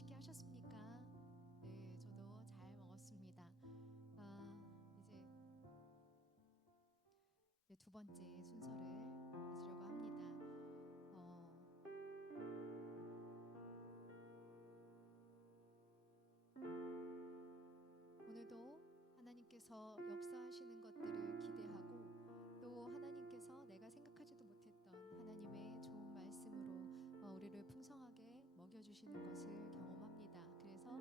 맛있게 하셨습니까? 네, 저도 잘 먹었습니다. 이제 두 번째 순서를 해주려고 합니다. 오늘도 하나님께서 역사하시는 것들을 기대하고 또 하나님께서 내가 생각하지도 못했던 하나님의 좋은 말씀으로 우리를 풍성하게 먹여주시는 것을 경험합니다. 그래서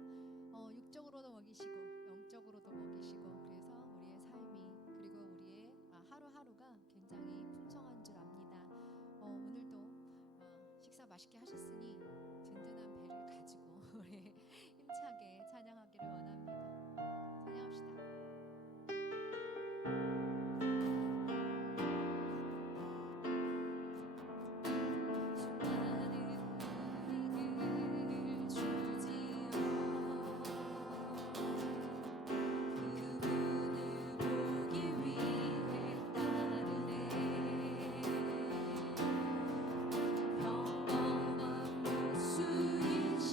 육적으로도 먹이시고 영적으로도 먹이시고, 그래서 우리의 삶이 그리고 우리의 하루하루가 굉장히 풍성한 줄 압니다. 오늘도 식사 맛있게 하셨으니 든든한 배를 가지고 우리 힘차게 찬양하기를 원합니다. 찬양합시다. 평범한 모습이신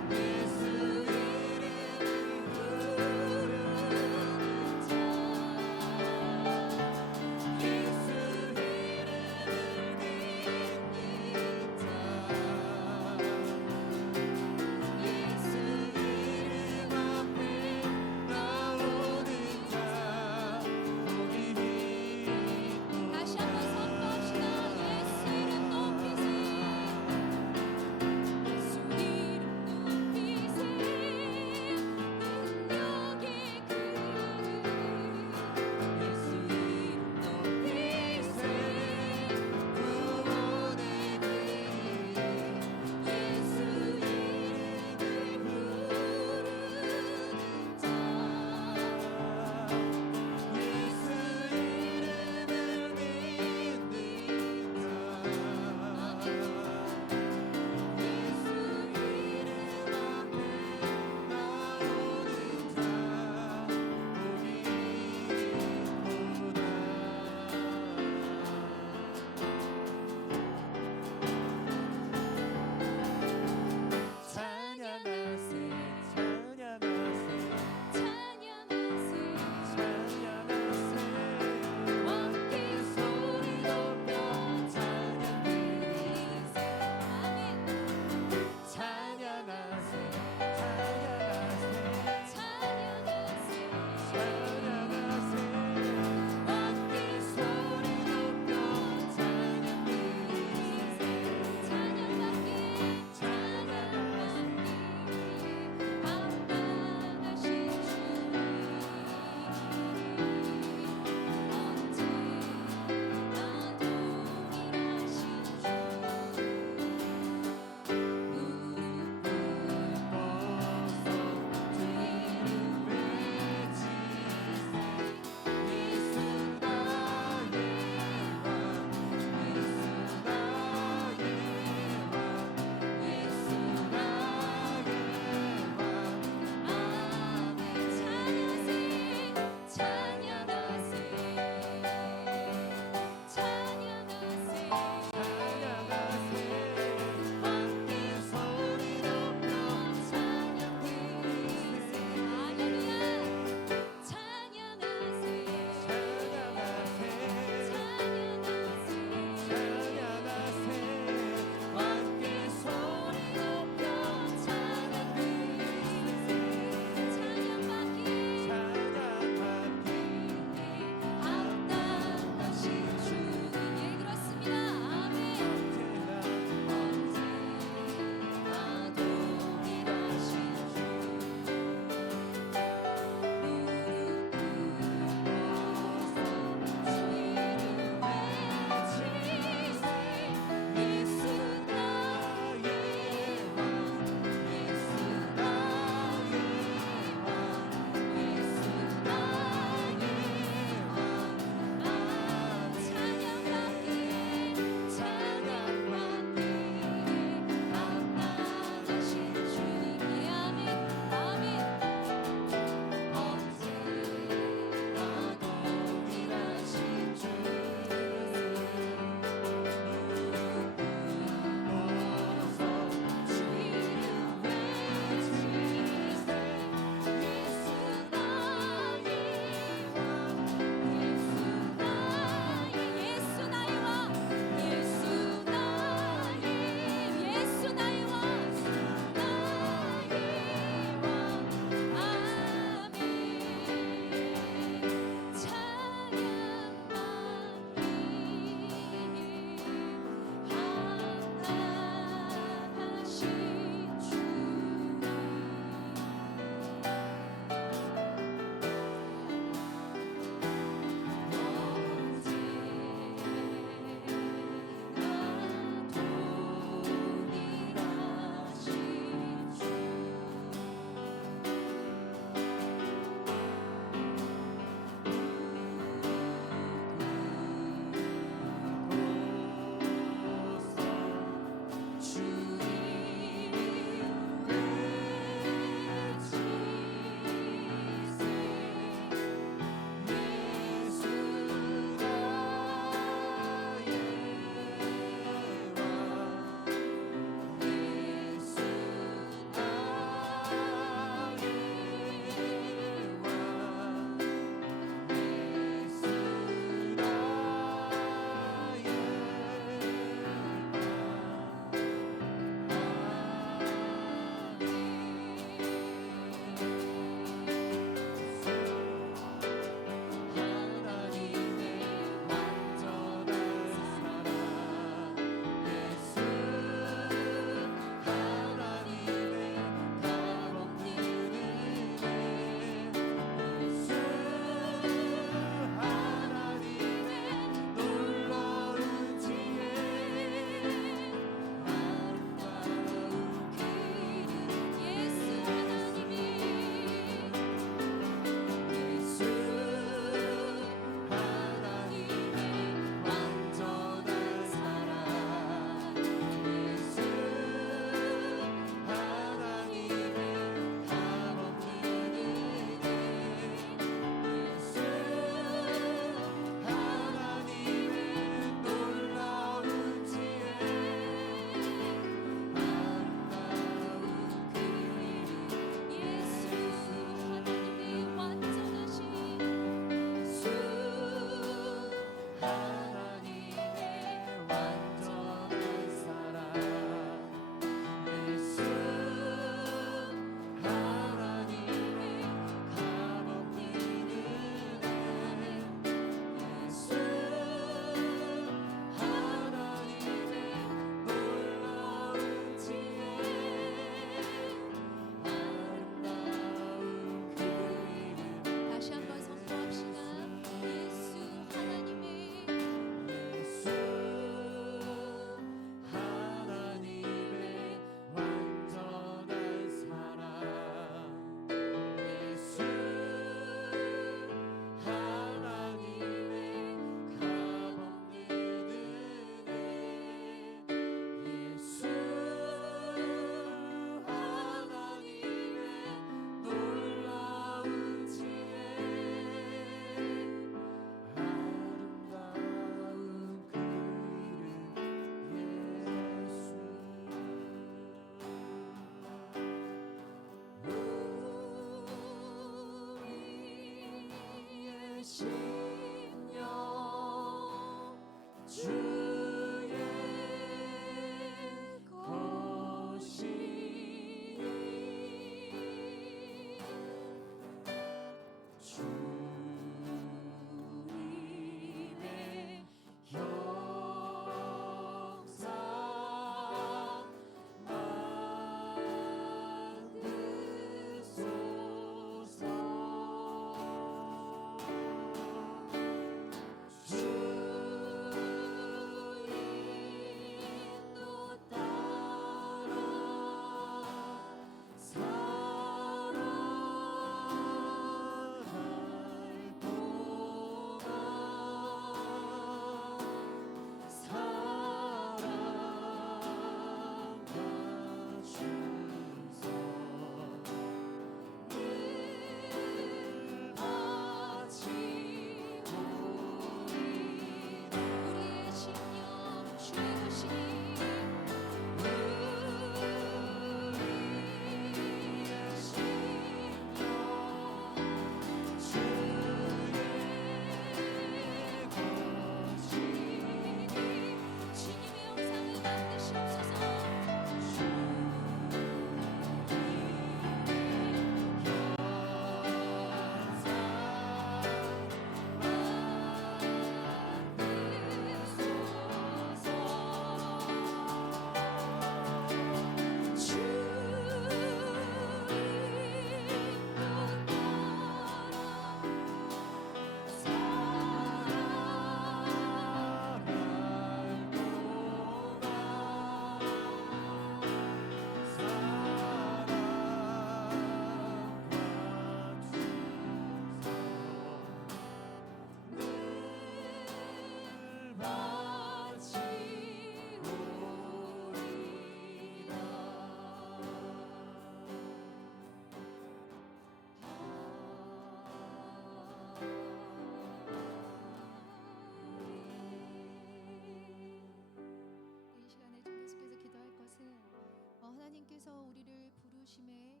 하나님께서 우리를 부르심의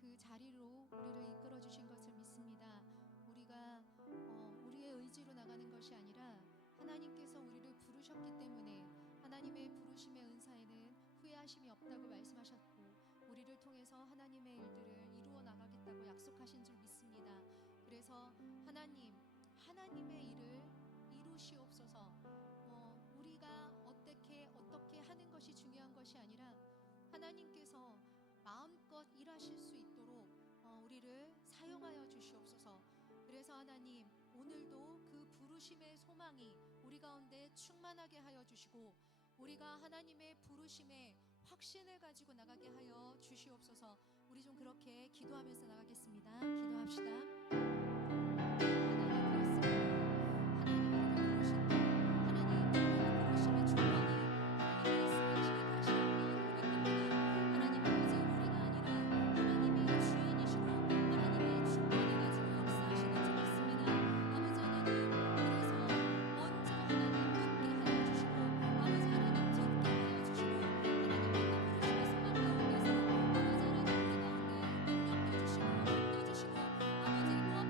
그 자리로 우리를 이끌어 주신 것을 믿습니다. 우리가 우리의 의지로 나가는 것이 아니라 하나님께서 우리를 부르셨기 때문에 하나님의 부르심의 은사에는 후회하심이 없다고 말씀하셨고 우리를 통해서 하나님의 일들을 이루어 나가겠다고 약속하신 줄 믿습니다. 그래서 하나님의 일을 이루시옵소서. 우리가 어떻게 하는 것이 중요한 것이 아니라 하나님께서 마음껏 일하실 수 있도록 우리를 사용하여 주시옵소서. 그래서 하나님, 오늘도 그 부르심의 소망이 우리 가운데 충만하게 하여 주시고 우리가 하나님의 부르심에 확신을 가지고 나가게 하여 주시옵소서. 우리 좀 그렇게 기도하면서 나가겠습니다. 기도합시다. 주시고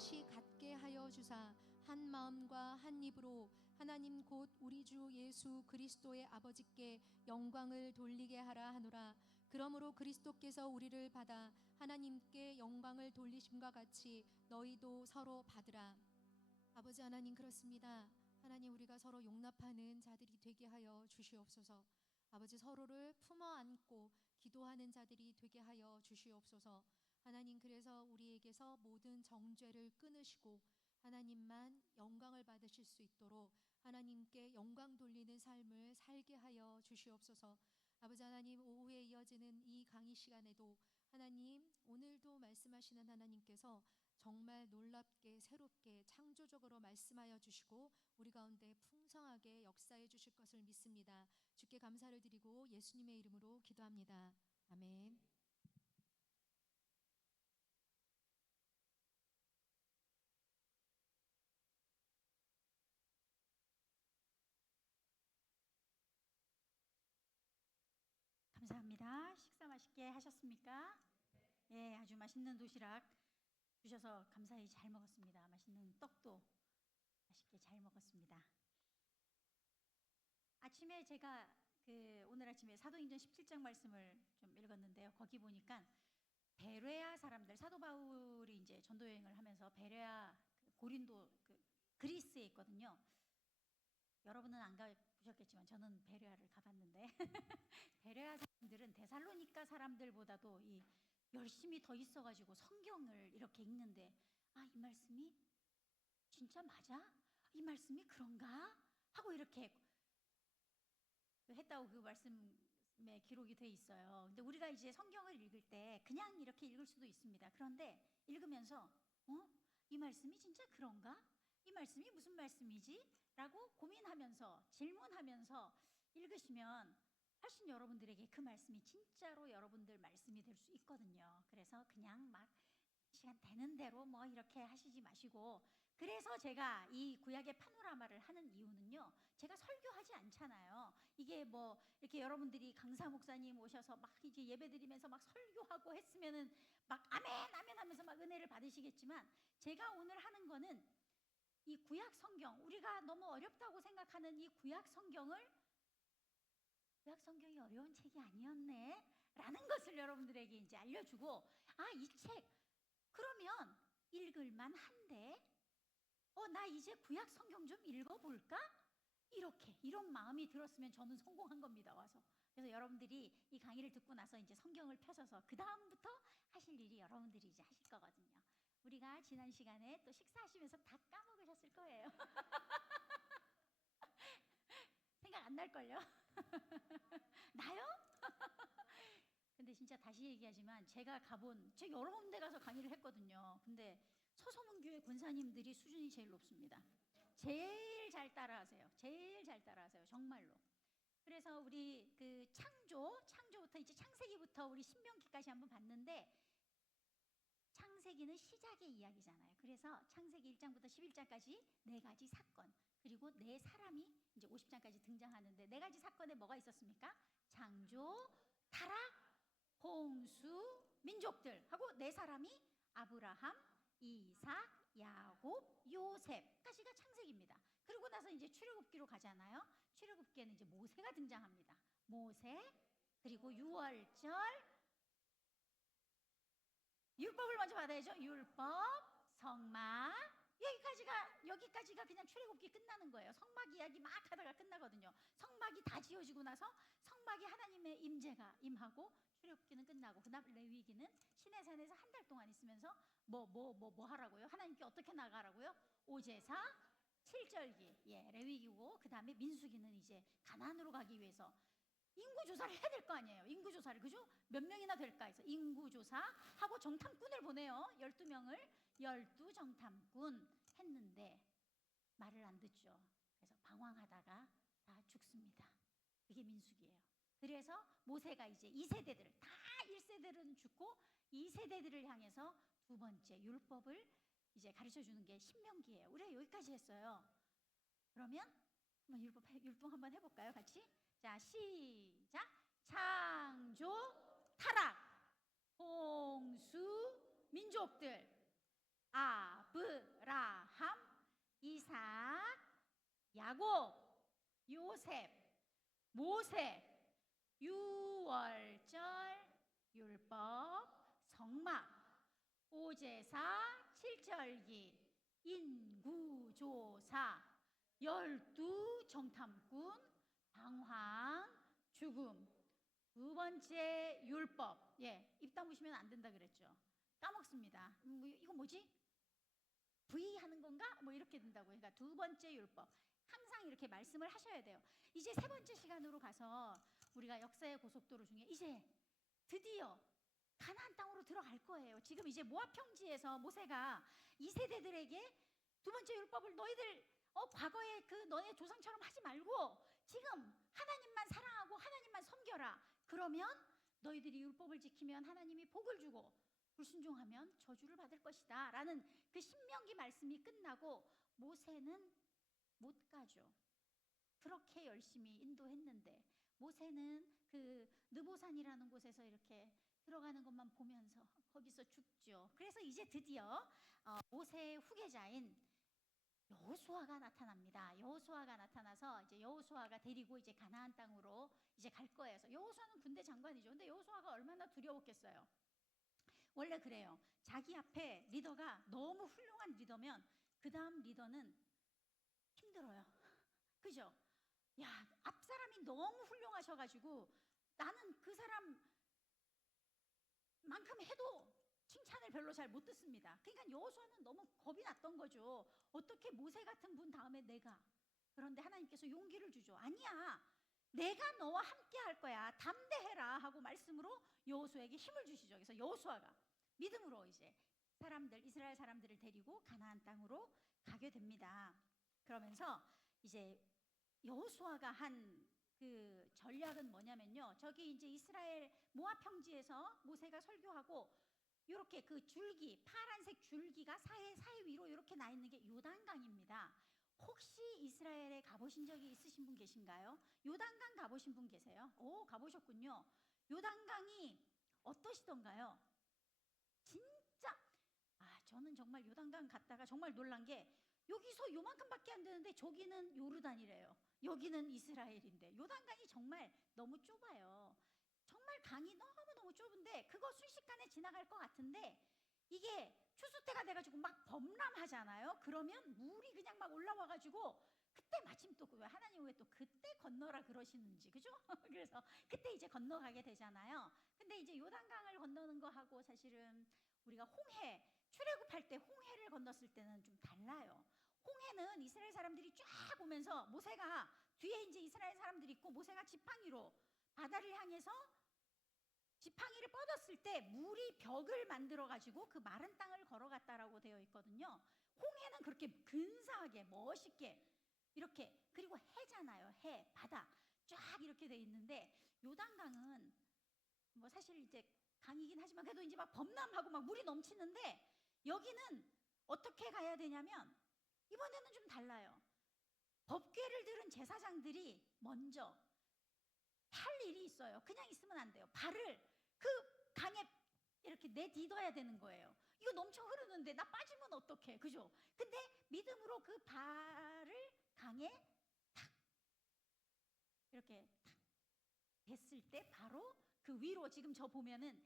뜻이 같게 하여 주사 한 마음과 한 입으로 하나님 곧 우리 주 예수 그리스도의 아버지께 영광을 돌리게 하라 하노라. 그러므로 그리스도께서 우리를 받아 하나님께 영광을 돌리심과 같이 너희도 서로 받으라. 아버지 하나님, 그렇습니다. 하나님, 우리가 서로 용납하는 자들이 되게 하여 주시옵소서. 아버지, 서로를 품어 안고 기도하는 자들이 되게 하여 주시옵소서. 하나님, 그래서 우리에게서 모든 정죄를 끊으시고 하나님만 영광을 받으실 수 있도록 하나님께 영광 돌리는 삶을 살게 하여 주시옵소서. 아버지 하나님, 오후에 이어지는 이 강의 시간에도 하나님, 오늘도 말씀하시는 하나님께서 정말 놀랍게 새롭게 창조적으로 말씀하여 주시고 우리 가운데 풍성하게 역사해 주실 것을 믿습니다. 주께 감사를 드리고 예수님의 이름으로 기도합니다. 아멘. 감사합니다. 식사 맛있게 하셨습니까? 예, 아주 맛있는 도시락 주셔서 감사히 잘 먹었습니다. 맛있는 떡도 맛있게 잘 먹었습니다. 아침에 제가 오늘 아침에 사도행전 17장 말씀을 좀 읽었는데요. 거기 보니까 베레아 사람들, 사도 바울이 이제 전도 여행을 하면서 베레아 고린도 그리스에 있거든요. 여러분은 안 가보셨겠지만 저는 베레아를 가봤는데 베레아 사람들은 데살로니가 사람들보다도 이 열심히 더 있어가지고 성경을 이렇게 읽는데, 이 말씀이 진짜 맞아? 이 말씀이 그런가? 하고 이렇게 했다고 그 말씀에 기록이 돼 있어요. 근데 우리가 이제 성경을 읽을 때 그냥 이렇게 읽을 수도 있습니다. 그런데 읽으면서 이 말씀이 진짜 그런가? 이 말씀이 무슨 말씀이지? 라고 고민하면서 질문하면서 읽으시면 훨씬 여러분들에게 그 말씀이 진짜로 여러분들 말씀이 될 수 있거든요. 그래서 그냥 막 시간 되는 대로 뭐 이렇게 하시지 마시고, 그래서 제가 이 구약의 파노라마를 하는 이유는요, 제가 설교하지 않잖아요. 이게 뭐 이렇게 여러분들이 강사 목사님 오셔서 막 이제 예배드리면서 막 설교하고 했으면은 막 아멘 아멘 하면서 막 은혜를 받으시겠지만, 제가 오늘 하는 거는 이 구약 성경, 우리가 너무 어렵다고 생각하는 이 구약 성경을 구약 성경이 어려운 책이 아니었네 라는 것을 여러분들에게 이제 알려주고, 이 책 그러면 읽을만 한데 나 이제 구약 성경 좀 읽어볼까? 이런 마음이 들었으면 저는 성공한 겁니다. 와서. 그래서 여러분들이 이 강의를 듣고 나서 이제 성경을 펴셔서 그 다음부터 하실 일이 여러분들이 이제 하실 거거든요. 우리가 지난 시간에 또 식사하시면서 다 까먹으셨을 거예요. 생각 안 날걸요? 나요? 근데 진짜 다시 얘기하지만 제가 여러 군데 가서 강의를 했거든요. 근데 서소문교회 권사님들이 수준이 제일 높습니다. 제일 잘 따라하세요. 제일 잘 따라하세요. 정말로. 그래서 우리 창조부터 이제 창세기부터 우리 신명기까지 한번 봤는데, 창세기는 시작의 이야기잖아요. 그래서 창세기 1장부터 11장까지 4가지 사건, 그리고 4사람이 이제 50장까지 등장하는데, 4가지 사건에 뭐가 있었습니까? 창조, 타락, 홍수, 민족들 하고 4사람이 아브라함, 이삭, 야곱, 요셉까지가 창세기입니다. 그리고 나서 이제 출애굽기로 가잖아요. 출애굽기에는 이제 모세가 등장합니다. 모세, 그리고 유월절, 율법을 먼저 받아야죠. 율법, 성막, 여기까지가 그냥 출애굽기 끝나는 거예요. 성막 이야기 막 하다가 끝나거든요. 성막이 다 지어지고 나서 성막이 하나님의 임재가 임하고 출애굽기는 끝나고, 그다음 레위기는 시내산에서 한 달 동안 있으면서 뭐 하라고요? 하나님께 어떻게 나가라고요? 오제사, 칠절기, 레위기고, 그다음에 민수기는 이제 가나안으로 가기 위해서 인구조사를 해야 될 거 아니에요. 인구조사를, 그죠? 몇 명이나 될까 해서 인구조사하고 정탐꾼을 보내요. 12명을 12정탐꾼 했는데 말을 안 듣죠. 그래서 방황하다가 다 죽습니다. 그게 민수기예요. 그래서 모세가 이제 2세대들을 다 1세대는 죽고 2세대들을 향해서 두 번째 율법을 이제 가르쳐 주는 게 신명기예요. 우리가 여기까지 했어요. 그러면 한번 율법 한번 해볼까요? 같이. 자, 시작. 창조, 타락, 홍수, 민족들. 아브라함, 이삭, 야곱, 요셉, 모세, 유월절, 율법, 성막, 오제사, 칠절기, 인구조사, 12정탐꾼, 방황, 죽음. 두 번째 율법. 예, 입 다무시면 안 된다 그랬죠. 까먹습니다. 이거 뭐지? V 하는 건가? 뭐 이렇게 된다고. 그러니까 두 번째 율법. 항상 이렇게 말씀을 하셔야 돼요. 이제 세 번째 시간으로 가서 우리가 역사의 고속도로 중에 이제 드디어 가나안 땅으로 들어갈 거예요. 지금 이제 모압 평지에서 모세가 이 세대들에게 두 번째 율법을 너희들 과거에 그 너네 조상처럼 하지 말고 지금 하나님만 사랑하고 하나님만 섬겨라. 그러면 너희들이 율법을 지키면 하나님이 복을 주고 불순종하면 저주를 받을 것이다 라는 그 신명기 말씀이 끝나고 모세는 못 가죠. 그렇게 열심히 인도했는데 모세는 그 느보산이라는 곳에서 이렇게 들어가는 것만 보면서 거기서 죽죠. 그래서 이제 드디어 모세의 후계자인 여호수아가 나타납니다. 여호수아가 나타나서 이제 여호수아가 데리고 이제 가나안 땅으로 이제 갈 거예요. 그래서 여호수아는 군대 장관이죠. 근데 여호수아가 얼마나 두려웠겠어요. 원래 그래요. 자기 앞에 리더가 너무 훌륭한 리더면 그 다음 리더는 힘들어요. 그죠? 야, 앞 사람이 너무 훌륭하셔가지고 나는 그 사람만큼 해도 칭찬을 별로 잘 못 듣습니다. 그러니까 여호수아는 너무 겁이 났던 거죠. 어떻게 모세 같은 분 다음에 내가. 그런데 하나님께서 용기를 주죠. 아니야, 내가 너와 함께 할 거야. 담대해라 하고 말씀으로 여호수아에게 힘을 주시죠. 그래서 여호수아가 믿음으로 이제 이스라엘 사람들을 데리고 가나안 땅으로 가게 됩니다. 그러면서 이제 여호수아가 한 그 전략은 뭐냐면요. 저기 이제 이스라엘 모압 평지에서 모세가 설교하고 이렇게 그 줄기, 파란색 줄기가 사해 위로 이렇게 나 있는 게 요단강입니다. 혹시 이스라엘에 가보신 적이 있으신 분 계신가요? 요단강 가보신 분 계세요? 오, 가보셨군요. 요단강이 어떠시던가요? 진짜 저는 정말 요단강 갔다가 정말 놀란 게 여기서 요만큼밖에 안 되는데 저기는 요르단이래요. 여기는 이스라엘인데 요단강이 정말 너무 좁아요. 정말 강이 너무너무 좁은데 그거 순식간에 지나갈 것 같은데 이게 추수 때가 돼가지고 막 범람하잖아요. 그러면 물이 그냥 막 올라와가지고 그때 마침 또 하나님 왜 또 그때 건너라 그러시는지, 그죠? 그래서 그때 이제 건너가게 되잖아요. 근데 이제 요단강을 건너는 거하고 사실은 우리가 홍해 출애굽할 때 홍해를 건넜을 때는 좀 달라요. 홍해는 이스라엘 사람들이 쫙 오면서 모세가 뒤에 이제 이스라엘 사람들이 있고 모세가 지팡이로 바다를 향해서 지팡이를 뻗었을 때 물이 벽을 만들어 가지고 그 마른 땅을 걸어갔다라고 되어 있거든요. 홍해는 그렇게 근사하게 멋있게 이렇게, 그리고 해잖아요. 해, 바다 쫙 이렇게 돼 있는데 요단강은 뭐 사실 이제 강이긴 하지만 그래도 이제 막 범람하고 막 물이 넘치는데 여기는 어떻게 가야 되냐면 이번에는 좀 달라요. 법궤를 들은 제사장들이 먼저 할 일이 있어요. 그냥 있으면 안 돼요. 발을 그 강에 이렇게 내딛어야 되는 거예요. 이거 넘쳐 흐르는데 나 빠지면 어떡해, 그죠? 근데 믿음으로 그 발을 강에 탁 이렇게 탁 댔을 때 바로 그 위로, 지금 저 보면은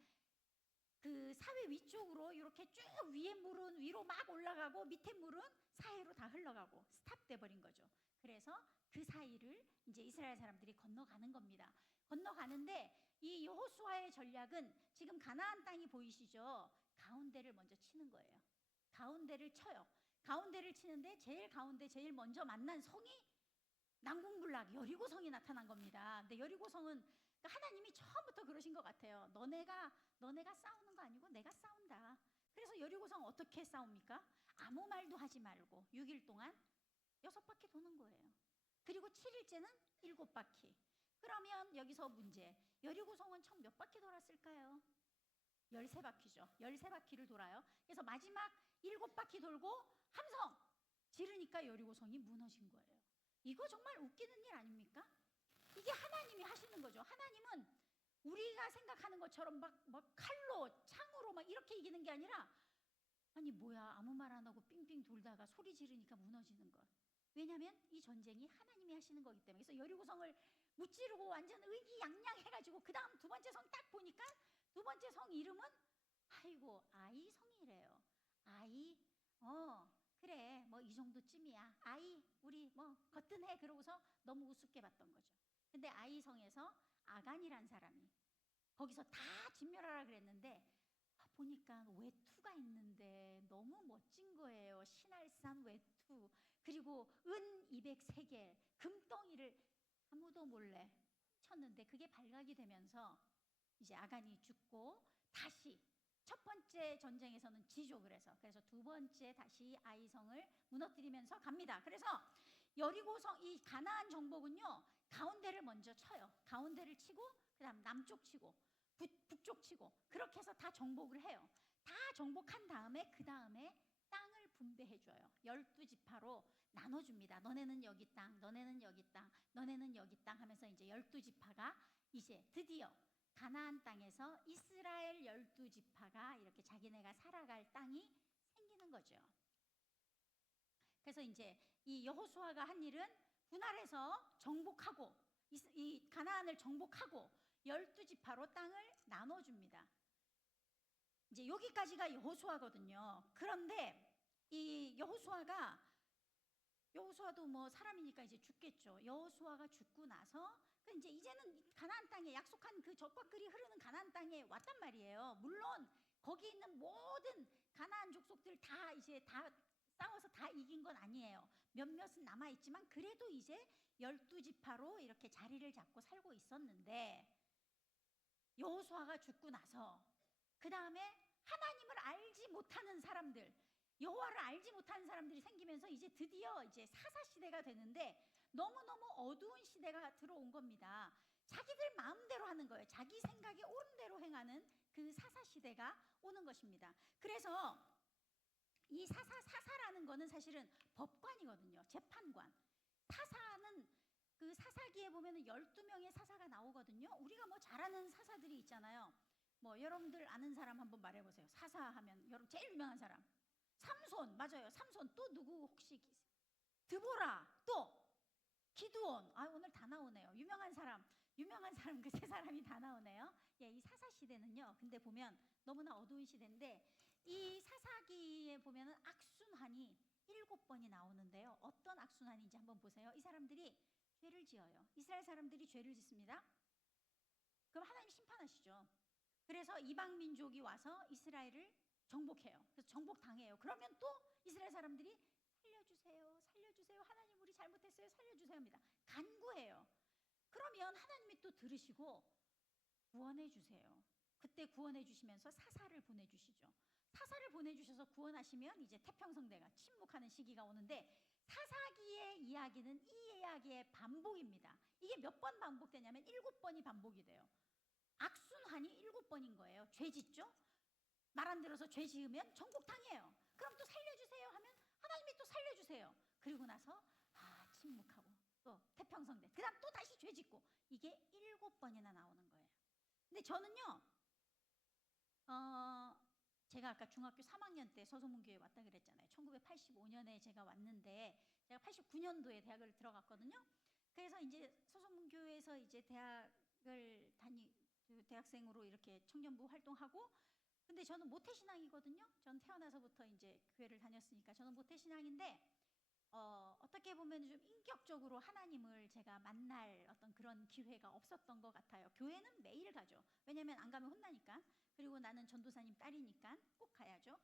그 사회 위쪽으로 이렇게 쭉 위에 물은 위로 막 올라가고 밑에 물은 사이로 다 흘러가고 스탑돼 버린 거죠. 그래서 그 사이를 이제 이스라엘 사람들이 건너가는 겁니다. 건너가는데 이 여호수아의 전략은 지금 가나안 땅이 보이시죠? 가운데를 먼저 치는 거예요. 가운데를 쳐요. 가운데를 치는데 제일 가운데 제일 먼저 만난 성이 난공불락 여리고성이 나타난 겁니다. 근데 여리고성은 하나님이 처음부터 그러신 것 같아요. 너네가 싸우는 거 아니고 내가 싸운다. 그래서 여리고성 어떻게 싸웁니까? 아무 말도 하지 말고 6일 동안 6바퀴 도는 거예요. 그리고 7일째는 7바퀴. 그러면 여기서 문제. 여리고성은 총 몇 바퀴 돌았을까요? 13바퀴죠. 13바퀴를 돌아요. 그래서 마지막 7바퀴 돌고 함성 지르니까 여리고성이 무너진 거예요. 이거 정말 웃기는 일 아닙니까? 이게 하나님이 하시는 거죠. 하나님은 우리가 생각하는 것처럼 막 칼로, 창으로 막 이렇게 이기는 게 아니라 아니 뭐야, 아무 말 안 하고 삥삥 돌다가 소리 지르니까 무너지는 것. 왜냐하면 이 전쟁이 하나님이 하시는 거기 때문에. 그래서 여리고성을 무찌르고 완전 의기양양해가지고 그 다음 두 번째 성 딱 보니까 두 번째 성 이름은 아이고 아이 성이래요. 아이, 그래 뭐 이 정도쯤이야. 아이 우리 뭐 거뜬해. 그러고서 너무 우습게 봤던 거죠. 근데 아이 성에서 아간이란 사람이 거기서 다 진멸하라 그랬는데 보니까 외투가 있는데 너무 멋진 거예요. 신할산 외투, 그리고 은 203개, 금덩이를 아무도 몰래 훔쳤는데 그게 발각이 되면서 이제 아간이 죽고 다시 첫 번째 전쟁에서는 지족을 해서, 그래서 두 번째 다시 아이성을 무너뜨리면서 갑니다. 그래서 여리고성, 이 가나안 정복은요, 가운데를 먼저 쳐요. 가운데를 치고 그다음 남쪽 치고 북쪽 치고 그렇게 해서 다 정복을 해요. 다 정복한 다음에 그 다음에 땅을 분배해 줘요. 12지파로 나눠줍니다. 너네는 여기 땅, 너네는 여기 땅, 너네는 여기 땅 하면서 이제 12지파가 이제 드디어 가나안 땅에서 이스라엘 12지파가 이렇게 자기네가 살아갈 땅이 생기는 거죠. 그래서 이제 이 여호수아가 한 일은 분할해서 정복하고 이 가나안을 정복하고 12지파로 땅을 나눠줍니다. 이제 여기까지가 여호수아거든요. 그런데 이 여호수아도 뭐 사람이니까 이제 죽겠죠. 여호수아가 죽고 나서 이제는 가나안 땅에, 약속한 그 젖과 꿀이 흐르는 가나안 땅에 왔단 말이에요. 물론 거기 있는 모든 가나안 족속들 다 이제 다 싸워서 다 이긴 건 아니에요. 몇몇은 남아 있지만 그래도 이제 12지파로 이렇게 자리를 잡고 살고 있었는데, 여호수아가 죽고 나서 그 다음에 하나님을 알지 못하는 사람들, 여호와를 알지 못하는 사람들이 생기면서 이제 드디어 이제 사사 시대가 되는데 너무너무 어두운 시대가 들어온 겁니다. 자기들 마음대로 하는 거예요. 자기 생각에 옳은 대로 행하는 그 사사 시대가 오는 것입니다. 그래서 이 사사라는 거는 사실은 법관이거든요. 재판관. 사사는 그 사사기에 보면은 12명의 사사가 나오거든요. 우리가 뭐 잘 아는 사사들이 있잖아요. 뭐 여러분들 아는 사람 한번 말해보세요. 사사하면 여러분 제일 유명한 사람. 삼손, 맞아요. 삼손. 또 누구 혹시? 드보라. 또 기드온. 아, 오늘 다 나오네요. 유명한 사람 그 세 사람이 다 나오네요. 예, 이 사사 시대는요. 근데 보면 너무나 어두운 시대인데 이 사사기에 보면은 악순환이 7번이 나오는데요. 어떤 악순환인지 한번 보세요. 이 사람들이 죄를 지어요. 이스라엘 사람들이 죄를 짓습니다. 그럼 하나님 심판하시죠. 그래서 이방 민족이 와서 이스라엘을 정복해요. 그래서 정복당해요. 그러면 또 이스라엘 사람들이 살려주세요, 살려주세요, 하나님 우리 잘못했어요, 살려주세요 합니다. 간구해요. 그러면 하나님이 또 들으시고 구원해 주세요. 그때 구원해 주시면서 사사를 보내주시죠. 사사를 보내주셔서 구원하시면 이제 태평성대가 침묵하는 시기가 오는데, 사사기의 이야기는 이 이야기의 반복입니다. 이게 몇 번 반복되냐면 7번이 반복이 돼요. 악순환이 7번인 거예요. 죄 짓죠? 말 안 들어서 죄 지으면 정복당해요. 그럼 또 살려주세요 하면 하나님이 또 살려주세요. 그리고 나서 침묵하고 또 태평성대. 그 다음 또 다시 죄 짓고. 이게 7번이나 나오는 거예요. 근데 저는요, 제가 아까 중학교 3학년 때 서소문교회 왔다 그랬잖아요. 1985년에 제가 왔는데 제가 89년도에 대학을 들어갔거든요. 그래서 이제 서소문교회에서 이제 대학생으로 이렇게 청년부 활동하고, 근데 저는 모태신앙이거든요. 전 태어나서부터 이제 교회를 다녔으니까 저는 모태신앙인데 어떻게 보면 좀 인격적으로 하나님을 제가 만날 어떤 그런 기회가 없었던 것 같아요. 교회는 매일 가죠. 왜냐면 안 가면 혼나니까. 그리고 나는 전도사님 딸이니까 꼭 가야죠.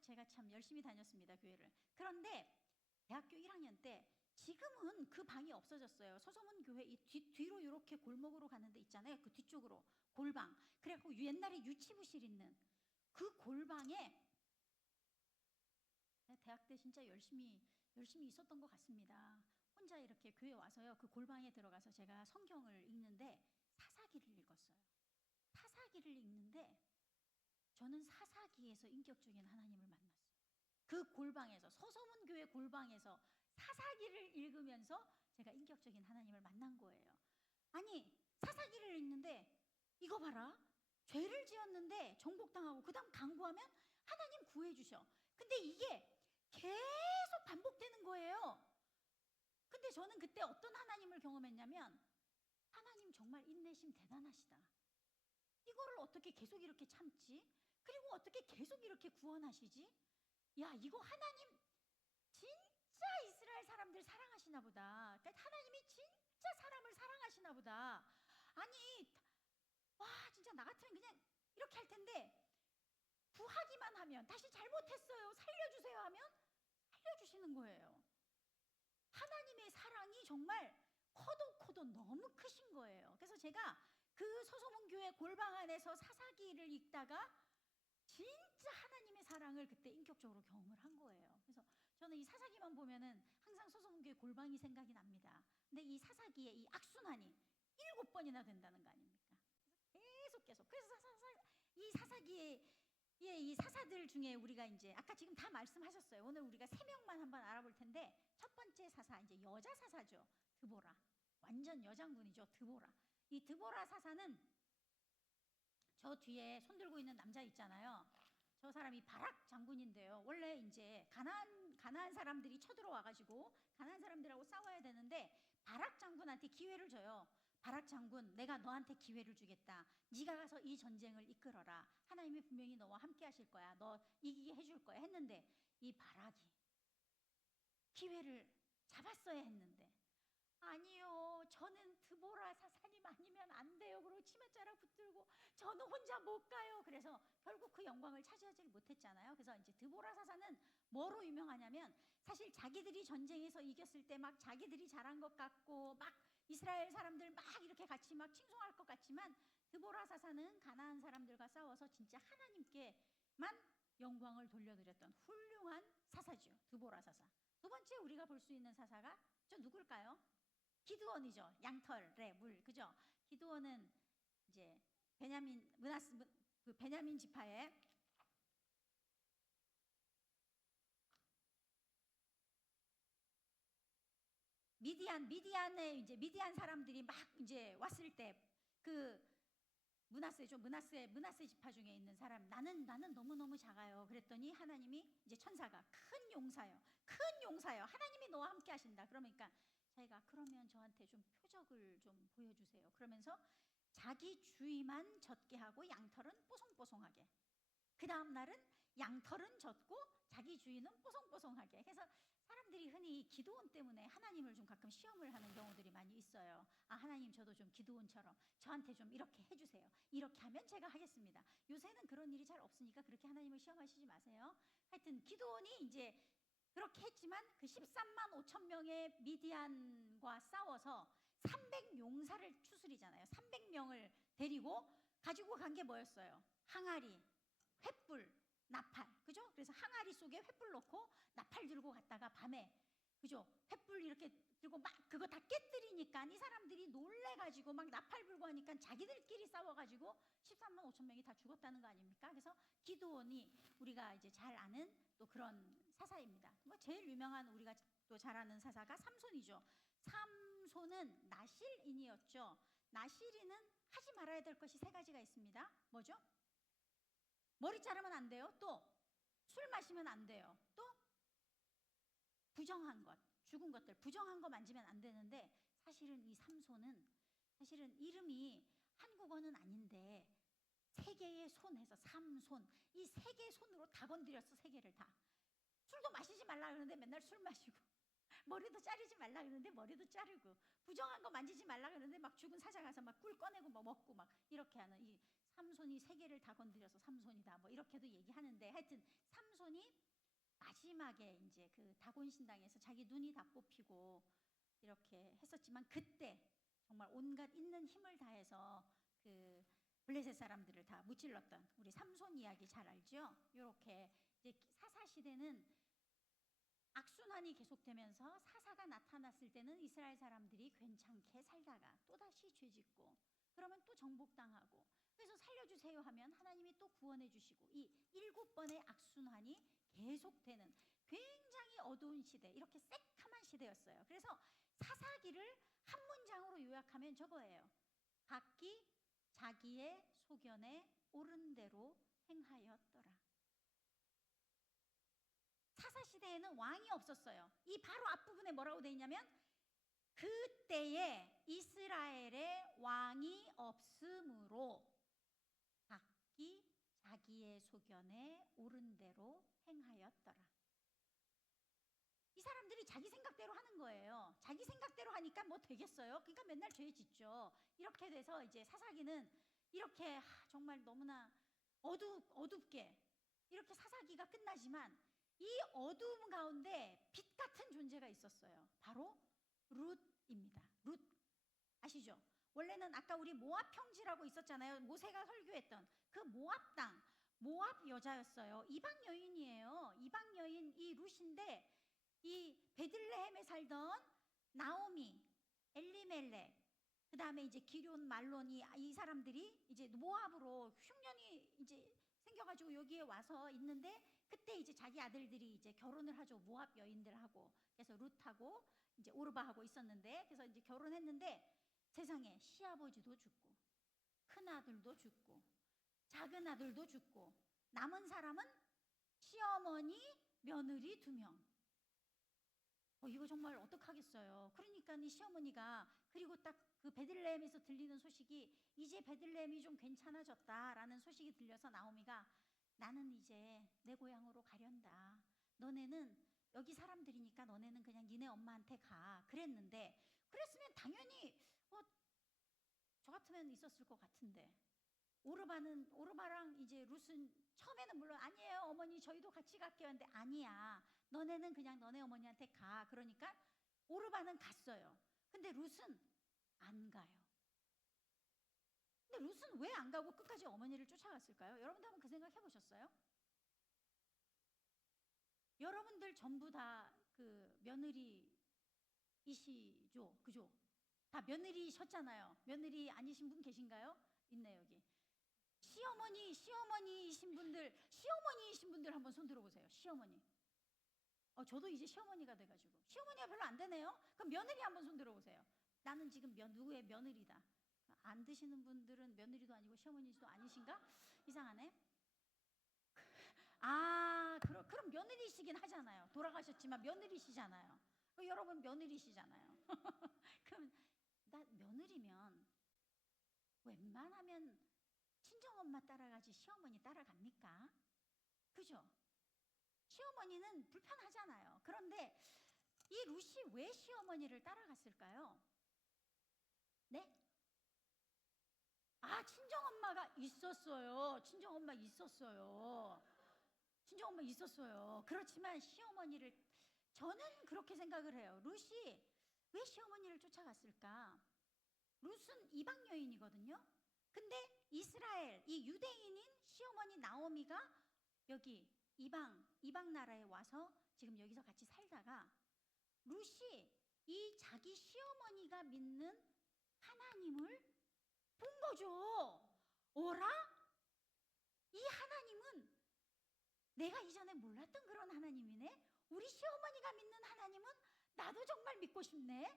제가 참 열심히 다녔습니다, 교회를. 그런데 대학교 1학년 때, 지금은 그 방이 없어졌어요. 서소문 교회 이 뒤로 이렇게 골목으로 가는 데 있잖아요. 그 뒤쪽으로 골방. 그래갖고 옛날에 유치부실 있는 그 골방에 대학 때 진짜 열심히 있었던 것 같습니다. 혼자 이렇게 교회 와서요, 그 골방에 들어가서 제가 성경을 읽는데 사사기를 읽었어요. 사사기를 읽는데 저는 사사기에서 인격적인 하나님을 만났어요. 그 골방에서, 서소문 교회 골방에서 사사기를 읽으면서 제가 인격적인 하나님을 만난 거예요. 아니, 사사기를 읽는데 이거 봐라. 죄를 지었는데 정복당하고 그 다음 간구하면 하나님 구해주셔. 근데 이게 계속 반복되는 거예요. 근데 저는 그때 어떤 하나님을 경험했냐면, 하나님 정말 인내심 대단하시다. 이거를 어떻게 계속 이렇게 참지? 그리고 어떻게 계속 이렇게 구원하시지? 야, 이거 하나님 진짜 이스라엘 사람들 사랑하시나 보다. 그러니까 하나님이 진짜 사람을 사랑하시나 보다. 아니, 와, 진짜 나 같으면 그냥 이렇게 할 텐데, 구하기만 하면, 다시 잘못했어요, 살려주세요 하면 살려주시는 거예요. 하나님의 사랑이 정말 커도 너무 크신 거예요. 그래서 제가 그 소소문 교회 골방 안에서 사사기를 읽다가 진짜 하나님의 사랑을 그때 인격적으로 경험을 한 거예요. 그래서 저는 이 사사기만 보면은 항상 소소문 교회 골방이 생각이 납니다. 근데 이 사사기의 이 악순환이 7번이나 된다는 거 아닙니까? 그래서 계속. 그래서 이 사사기의 이 사사들 중에 우리가 이제 아까 지금 다 말씀하셨어요. 오늘 우리가 3명만 한번 알아볼 텐데, 첫 번째 사사, 이제 여자 사사죠. 드보라. 완전 여장군이죠. 드보라. 이 드보라 사사는 저 뒤에 손 들고 있는 남자 있잖아요. 저 사람이 바락 장군인데요. 원래 이제 가나안 사람들이 쳐들어와가지고 가나안 사람들하고 싸워야 되는데, 바락 장군한테 기회를 줘요. 바락 장군, 내가 너한테 기회를 주겠다. 네가 가서 이 전쟁을 이끌어라. 하나님이 분명히 너와 함께 하실 거야. 너 이기게 해줄 거야. 했는데 이 바락이 기회를 잡았어야 했는데, 아니요, 저는 드보라 사사님 아니면 안 돼요. 그리고 치맛자락 붙들고 저는 혼자 못 가요. 그래서 결국 그 영광을 차지하지 못했잖아요. 그래서 이제 드보라 사사는 뭐로 유명하냐면, 사실 자기들이 전쟁에서 이겼을 때 막 자기들이 잘한 것 같고 막 이스라엘 사람들 막 이렇게 같이 막 칭송할 것 같지만, 드보라 사사는 가나안 사람들과 싸워서 진짜 하나님께만 영광을 돌려드렸던 훌륭한 사사죠. 드보라 사사. 두 번째 우리가 볼 수 있는 사사가 저 누굴까요? 기드온이죠. 양털의 물, 그죠? 기드온은 이제 베냐민 지파의 미디안 사람들이 막 이제 왔을 때, 그 문하세 지파 중에 있는 사람, 나는 너무너무 작아요. 그랬더니 하나님이 이제 천사가 큰 용사요. 하나님이 너와 함께 하신다. 그러니까 자기가, 그러면 저한테 좀 표적을 좀 보여주세요. 그러면서 자기 주위만 젖게 하고 양털은 뽀송뽀송하게. 그 다음 날은 양털은 젖고 자기 주위는 뽀송뽀송하게. 그래서 사람들이 흔히 기드온 때문에 하나님을 좀 가끔 시험을 하는 경우들이 많이 있어요. 아, 하나님 저도 좀 기드온처럼 저한테 좀 이렇게 해주세요. 이렇게 하면 제가 하겠습니다. 요새는 그런 일이 잘 없으니까 그렇게 하나님을 시험하시지 마세요. 하여튼 기드온이 이제 그렇게 했지만 그 13만 5천 명의 미디안과 싸워서 300용사를 추스리잖아요. 300명을 데리고 가지고 간 게 뭐였어요? 항아리, 횃불, 나팔, 그죠? 그래서 항아리 속에 횃불 넣고 나팔 들고 갔다가 밤에, 그죠? 횃불 이렇게 들고 막 그거 다 깨뜨리니까 이 사람들이 놀래가지고 막 나팔 불고 하니까 자기들끼리 싸워가지고 13만 5천 명이 다 죽었다는 거 아닙니까? 그래서 기드온이 우리가 이제 잘 아는 또 그런 사사입니다. 뭐 제일 유명한 우리가 또 잘 아는 사사가 삼손이죠. 삼손은 나실인이었죠. 나실인은 하지 말아야 될 것이 3가지가 있습니다. 뭐죠? 머리 자르면 안 돼요. 또 술 마시면 안 돼요. 또 부정한 것, 죽은 것들, 부정한 거 만지면 안 되는데, 사실은 이 삼손은 사실은 이름이 한국어는 아닌데 3개의 손 해서 삼손, 이 3개의 손으로 다 건드렸어. 3개를 다. 술도 마시지 말라 그러는데 맨날 술 마시고, 머리도 자르지 말라 그러는데 머리도 자르고, 부정한 거 만지지 말라 그러는데 막 죽은 사자 가서 막 꿀 꺼내고 뭐 먹고 막 이렇게 하는 이 삼손이 3개를 다 건드려서 삼손이다. 뭐 이렇게도 얘기하는데, 하여튼 삼손이 마지막에 이제 그 다곤 신당에서 자기 눈이 다 뽑히고 이렇게 했었지만, 그때 정말 온갖 있는 힘을 다해서 그 블레셋 사람들을 다 무찔렀던 우리 삼손 이야기 잘 알죠? 이렇게 이제 사사 시대는 악순환이 계속되면서, 사사가 나타났을 때는 이스라엘 사람들이 괜찮게 살다가 또다시 죄짓고, 그러면 또 정복당하고, 그래서 살려주세요 하면 하나님이 또 구원해 주시고, 이 7번의 악순환이 계속되는 굉장히 어두운 시대, 이렇게 새카만 시대였어요. 그래서 사사기를 한 문장으로 요약하면 저거예요. 각기 자기의 소견에 옳은 대로 행하였더라. 사사 시대에는 왕이 없었어요. 이 바로 앞부분에 뭐라고 돼 있냐면 그때에 이스라엘의 왕이 없으므로 각기 자기의 소견에 옳은 대로 행하였더라. 이 사람들이 자기 생각대로 하는 거예요. 자기 생각대로 하니까 뭐 되겠어요? 그러니까 맨날 죄 짓죠. 이렇게 돼서 이제 사사기는 이렇게 정말 너무나 어둡게 이렇게 사사기가 끝나지만 이 어두움 가운데 빛 같은 존재가 있었어요. 바로 룻입니다. 룻 아시죠? 원래는 아까 우리 모압 평지라고 있었잖아요. 모세가 설교했던 그 모압 땅, 모압 여자였어요. 이방 여인이에요. 이방 여인 이 룻인데 이 베들레헴에 살던 나오미, 엘리멜렉, 그 다음에 이제 기럨, 말론 이 사람들이 이제 모압으로 흉년이 이제 생겨가지고 여기에 와서 있는데 그때 이제 자기 아들들이 이제 결혼을 하죠. 모압 여인들하고. 그래서 룻하고 이제 오르바하고 있었는데 그래서 이제 결혼했는데 세상에 시아버지도 죽고 큰 아들도 죽고 작은 아들도 죽고 남은 사람은 시어머니, 며느리 2명. 이거 정말 어떡하겠어요. 그러니까 이 시어머니가 그리고 딱 그 베들레헴에서 들리는 소식이 이제 베들레헴이 좀 괜찮아졌다라는 소식이 들려서 나오미가 나는 이제 내 고향으로 가련다. 너네는 여기 사람들이니까 너네는 그냥 니네 엄마한테 가. 그랬는데 그랬으면 당연히 저 같으면 있었을 것 같은데 오르바랑 이제 룻은 처음에는 물론 아니에요 어머니 저희도 같이 갈게요 했는데 아니야 너네는 그냥 너네 어머니한테 가. 그러니까 오르바는 갔어요. 근데 룻은 안 가요. 근데 룻은 왜 안 가고 끝까지 어머니를 쫓아갔을까요? 여러분들 한번 그 생각 해보셨어요? 여러분들 전부 다 그 며느리이시죠? 그죠? 다 며느리셨잖아요. 며느리 아니신 분 계신가요? 있네 여기. 시어머니이신 분들 한번 손 들어보세요. 시어머니. 저도 이제 시어머니가 돼가지고 시어머니가 별로 안 되네요. 그럼 며느리 한번 손 들어보세요. 나는 지금 누구의 며느리다. 안 드시는 분들은 며느리도 아니고 시어머니도 아니신가? 이상하네. 그럼 며느리시긴 하잖아요. 돌아가셨지만 며느리시잖아요. 여러분 며느리시잖아요. 그럼 나 며느리면 웬만하면 친정엄마 따라가지 시어머니 따라갑니까? 그죠? 시어머니는 불편하잖아요. 그런데 이 룻이 왜 시어머니를 따라갔을까요? 네? 친정엄마가 있었어요. 친정엄마 있었어요. 그렇지만 시어머니를 저는 그렇게 생각을 해요. 룻이 왜 시어머니를 쫓아갔을까? 룻은 이방 여인이거든요. 근데 이스라엘 이 유대인인 시어머니 나오미가 여기 이방 나라에 와서 지금 여기서 같이 살다가 룻이 이 자기 시어머니가 믿는 하나님을 본 거죠. 어라? 이 하나님은 내가 이전에 몰랐던 그런 하나님이네. 우리 시어머니가 믿는 하나님은 나도 정말 믿고 싶네.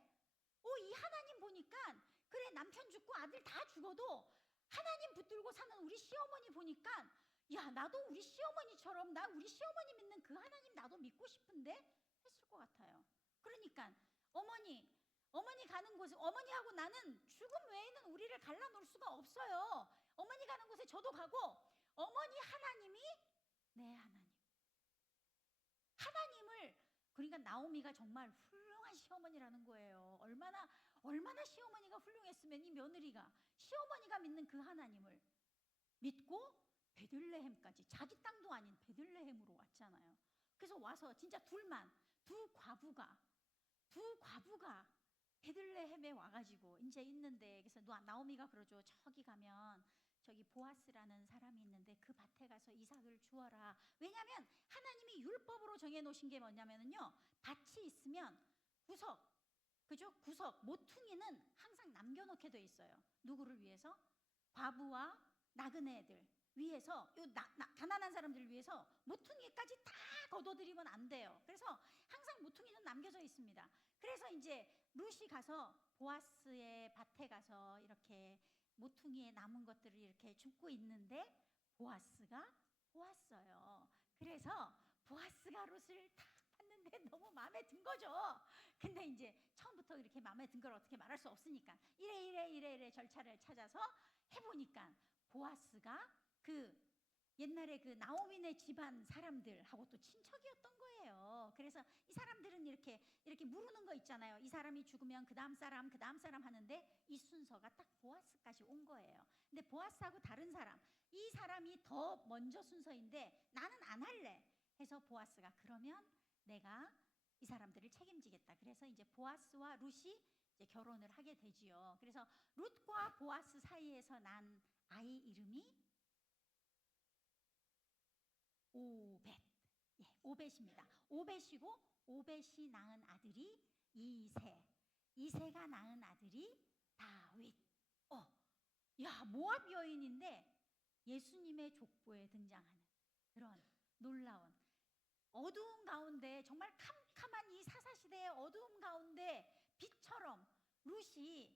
이 하나님 보니까 그래 남편 죽고 아들 다 죽어도 하나님 붙들고 사는 우리 시어머니 보니까 야 나도 우리 시어머니처럼 나 우리 시어머니 믿는 그 하나님 나도 믿고 싶은데 했을 것 같아요. 그러니까 어머니 가는 곳에 어머니하고 나는 죽음 외에는 우리를 갈라놓을 수가 없어요. 어머니 가는 곳에 저도 가고 어머니 하나님이 내 하나님을 그러니까 나오미가 정말 훌륭한 시어머니라는 거예요. 얼마나 시어머니가 훌륭했으면 이 며느리가 시어머니가 믿는 그 하나님을 믿고 베들레헴까지 자기 땅도 아닌 베들레헴으로 왔잖아요. 그래서 와서 진짜 두 과부가 베들레헴에 와가지고 이제 있는데 그래서 나오미가 그러죠. 저기 가면 저기 보아스라는 사람이 있는데 그 밭에 가서 이삭을 주어라. 왜냐하면 하나님이 율법으로 정해놓으신 게 뭐냐면요. 밭이 있으면 구석 모퉁이는 항상 남겨놓게 돼 있어요. 누구를 위해서? 과부와 나그네들 위해서 가난한 사람들을 위해서 모퉁이까지 다 거둬들이면 안 돼요. 그래서 항상 모퉁이는 남겨져 있습니다. 그래서 이제 룻이 가서 보아스의 밭에 가서 이렇게 모퉁이에 남은 것들을 이렇게 줍고 있는데 보아스가 보았어요. 그래서 보아스가 룻을 딱 봤는데 너무 마음에 든 거죠. 근데 이제 처음부터 이렇게 마음에 든 걸 어떻게 말할 수 없으니까 이래 절차를 찾아서 해보니까 보아스가 그 옛날에 그 나오미네 집안 사람들하고 또 친척이었던 거예요. 그래서 이 사람들은 이렇게 물으는 거 있잖아요. 이 사람이 죽으면 그 다음 사람 하는데 이 순서가 딱 보아스까지 온 거예요. 근데 보아스하고 다른 사람, 이 사람이 더 먼저 순서인데 나는 안 할래 해서 보아스가 그러면 내가 이 사람들을 책임지겠다. 그래서 이제 보아스와 룻이 이제 결혼을 하게 되지요. 그래서 룻과 보아스 사이에서 난 아이 이름이 오벳. 예, 오벳입니다. 오벳이고 오벳이 낳은 아들이 이세. 이세가 낳은 아들이 다윗. 야, 모압 여인인데 예수님의 족보에 등장하는 그런 놀라운 어두운 가운데 정말 캄캄한 이 사사시대의 어두움 가운데 빛처럼 룻이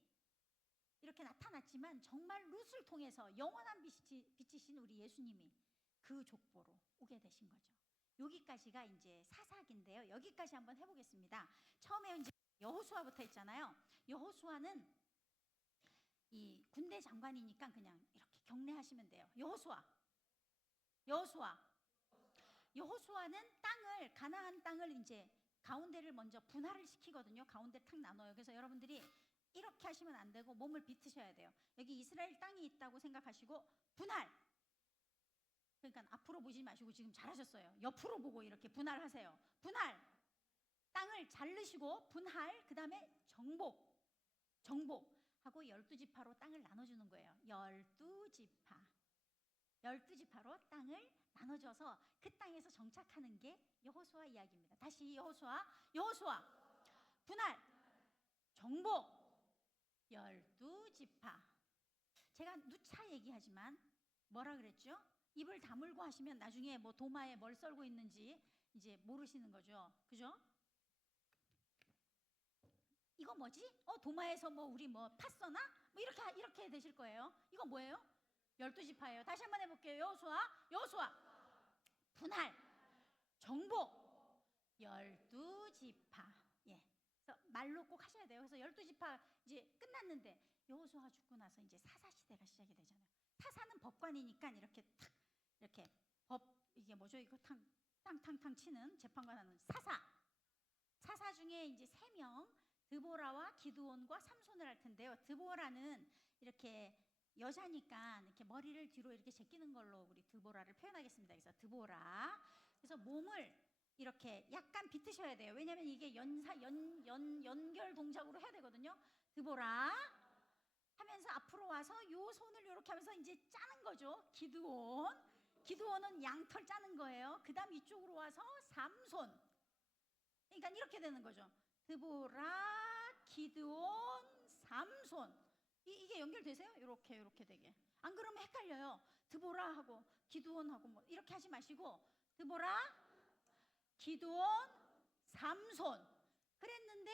이렇게 나타났지만 정말 룻을 통해서 영원한 빛이신 우리 예수님이 그 족보로 오게 되신 거죠. 여기까지가 이제 사사기인데요. 여기까지 한번 해보겠습니다. 처음에 이제 여호수아부터 했잖아요. 여호수아는 이 군대 장관이니까 그냥 이렇게 경례하시면 돼요. 여호수아는 땅을 가나안 땅을 이제 가운데를 먼저 분할을 시키거든요. 가운데 탁 나눠요. 그래서 여러분들이 이렇게 하시면 안 되고 몸을 비트셔야 돼요. 여기 이스라엘 땅이 있다고 생각하시고 분할. 그러니까 앞으로 보지 마시고 지금 잘하셨어요. 옆으로 보고 이렇게 분할하세요. 분할. 땅을 자르시고 분할. 그다음에 정복 하고 12지파로 땅을 나눠주는 거예요. 12지파로 땅을 나눠줘서 그 땅에서 정착하는 게 여호수아 이야기입니다. 다시 여호수아 분할 정복 12지파. 제가 누차 얘기하지만 뭐라 그랬죠? 입을 다물고 하시면 나중에 뭐 도마에 뭘 썰고 있는지 이제 모르시는 거죠. 그죠? 이거 뭐지? 도마에서 뭐 우리 뭐 팠어나? 뭐 이렇게 되실 거예요. 이거 뭐예요? 12지파예요. 다시 한번 해볼게요. 여호수아 분할 정복 12지파. 예. 그래서 말로 꼭 하셔야 돼요. 그래서 12지파 이제 끝났는데 여호수아가 죽고 나서 이제 사사 시대가 시작이 되잖아요. 사사는 법관이니까 이렇게 탁 이렇게 이게 뭐죠? 이거 탕탕탕 치는 재판관 하는 사사 중에 이제 3명 드보라와 기드온과 삼손을 할 텐데요. 드보라는 이렇게 여자니까 이렇게 머리를 뒤로 이렇게 제끼는 걸로 우리 드보라를 표현하겠습니다. 그래서 드보라. 그래서 몸을 이렇게 약간 비트셔야 돼요. 왜냐하면 이게 연결 동작으로 해야 되거든요. 드보라 하면서 앞으로 와서 요 손을 이렇게 하면서 이제 짜는 거죠. 기드온은 양털 짜는 거예요. 그 다음 이쪽으로 와서 삼손. 그러니까 이렇게 되는 거죠. 드보라, 기드온, 삼손. 이게 연결되세요? 이렇게 되게. 안 그러면 헷갈려요. 드보라하고 기드온하고 뭐 이렇게 하지 마시고 드보라, 기드온, 삼손. 그랬는데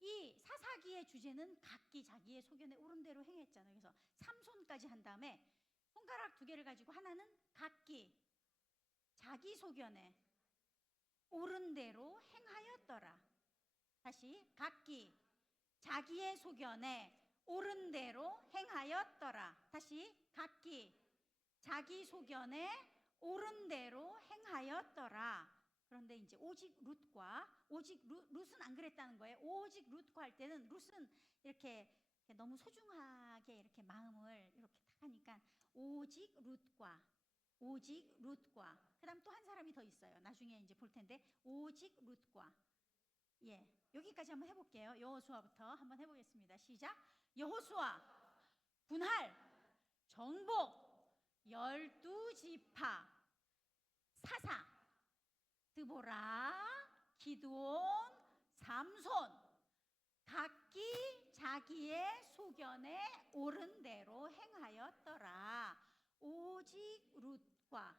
이 사사기의 주제는 각기 자기의 소견에 옳은 대로 행했잖아요. 그래서 삼손까지 한 다음에 손가락 2개를 가지고 하나는 각기 자기 소견에 옳은 대로 행하였더라. 다시 각기 자기의 소견에 옳은 대로 행하였더라. 다시 각기 자기 소견에 옳은 대로 행하였더라. 그런데 이제 오직 룻은 안 그랬다는 거예요. 오직 룻과 할 때는 룻은 이렇게 너무 소중하게 이렇게 마음을 이렇게 딱 하니까 오직 룻과 그다음 또 한 사람이 더 있어요. 나중에 이제 볼 텐데 오직 룻과. 예, 여기까지 한번 해볼게요. 여호수아부터 한번 해보겠습니다. 시작. 여호수아 분할 정복 12지파 사사 드보라 기드온 삼손 각기 자기의 소견에 옳은 대로 행하였더라. 오직 룻과.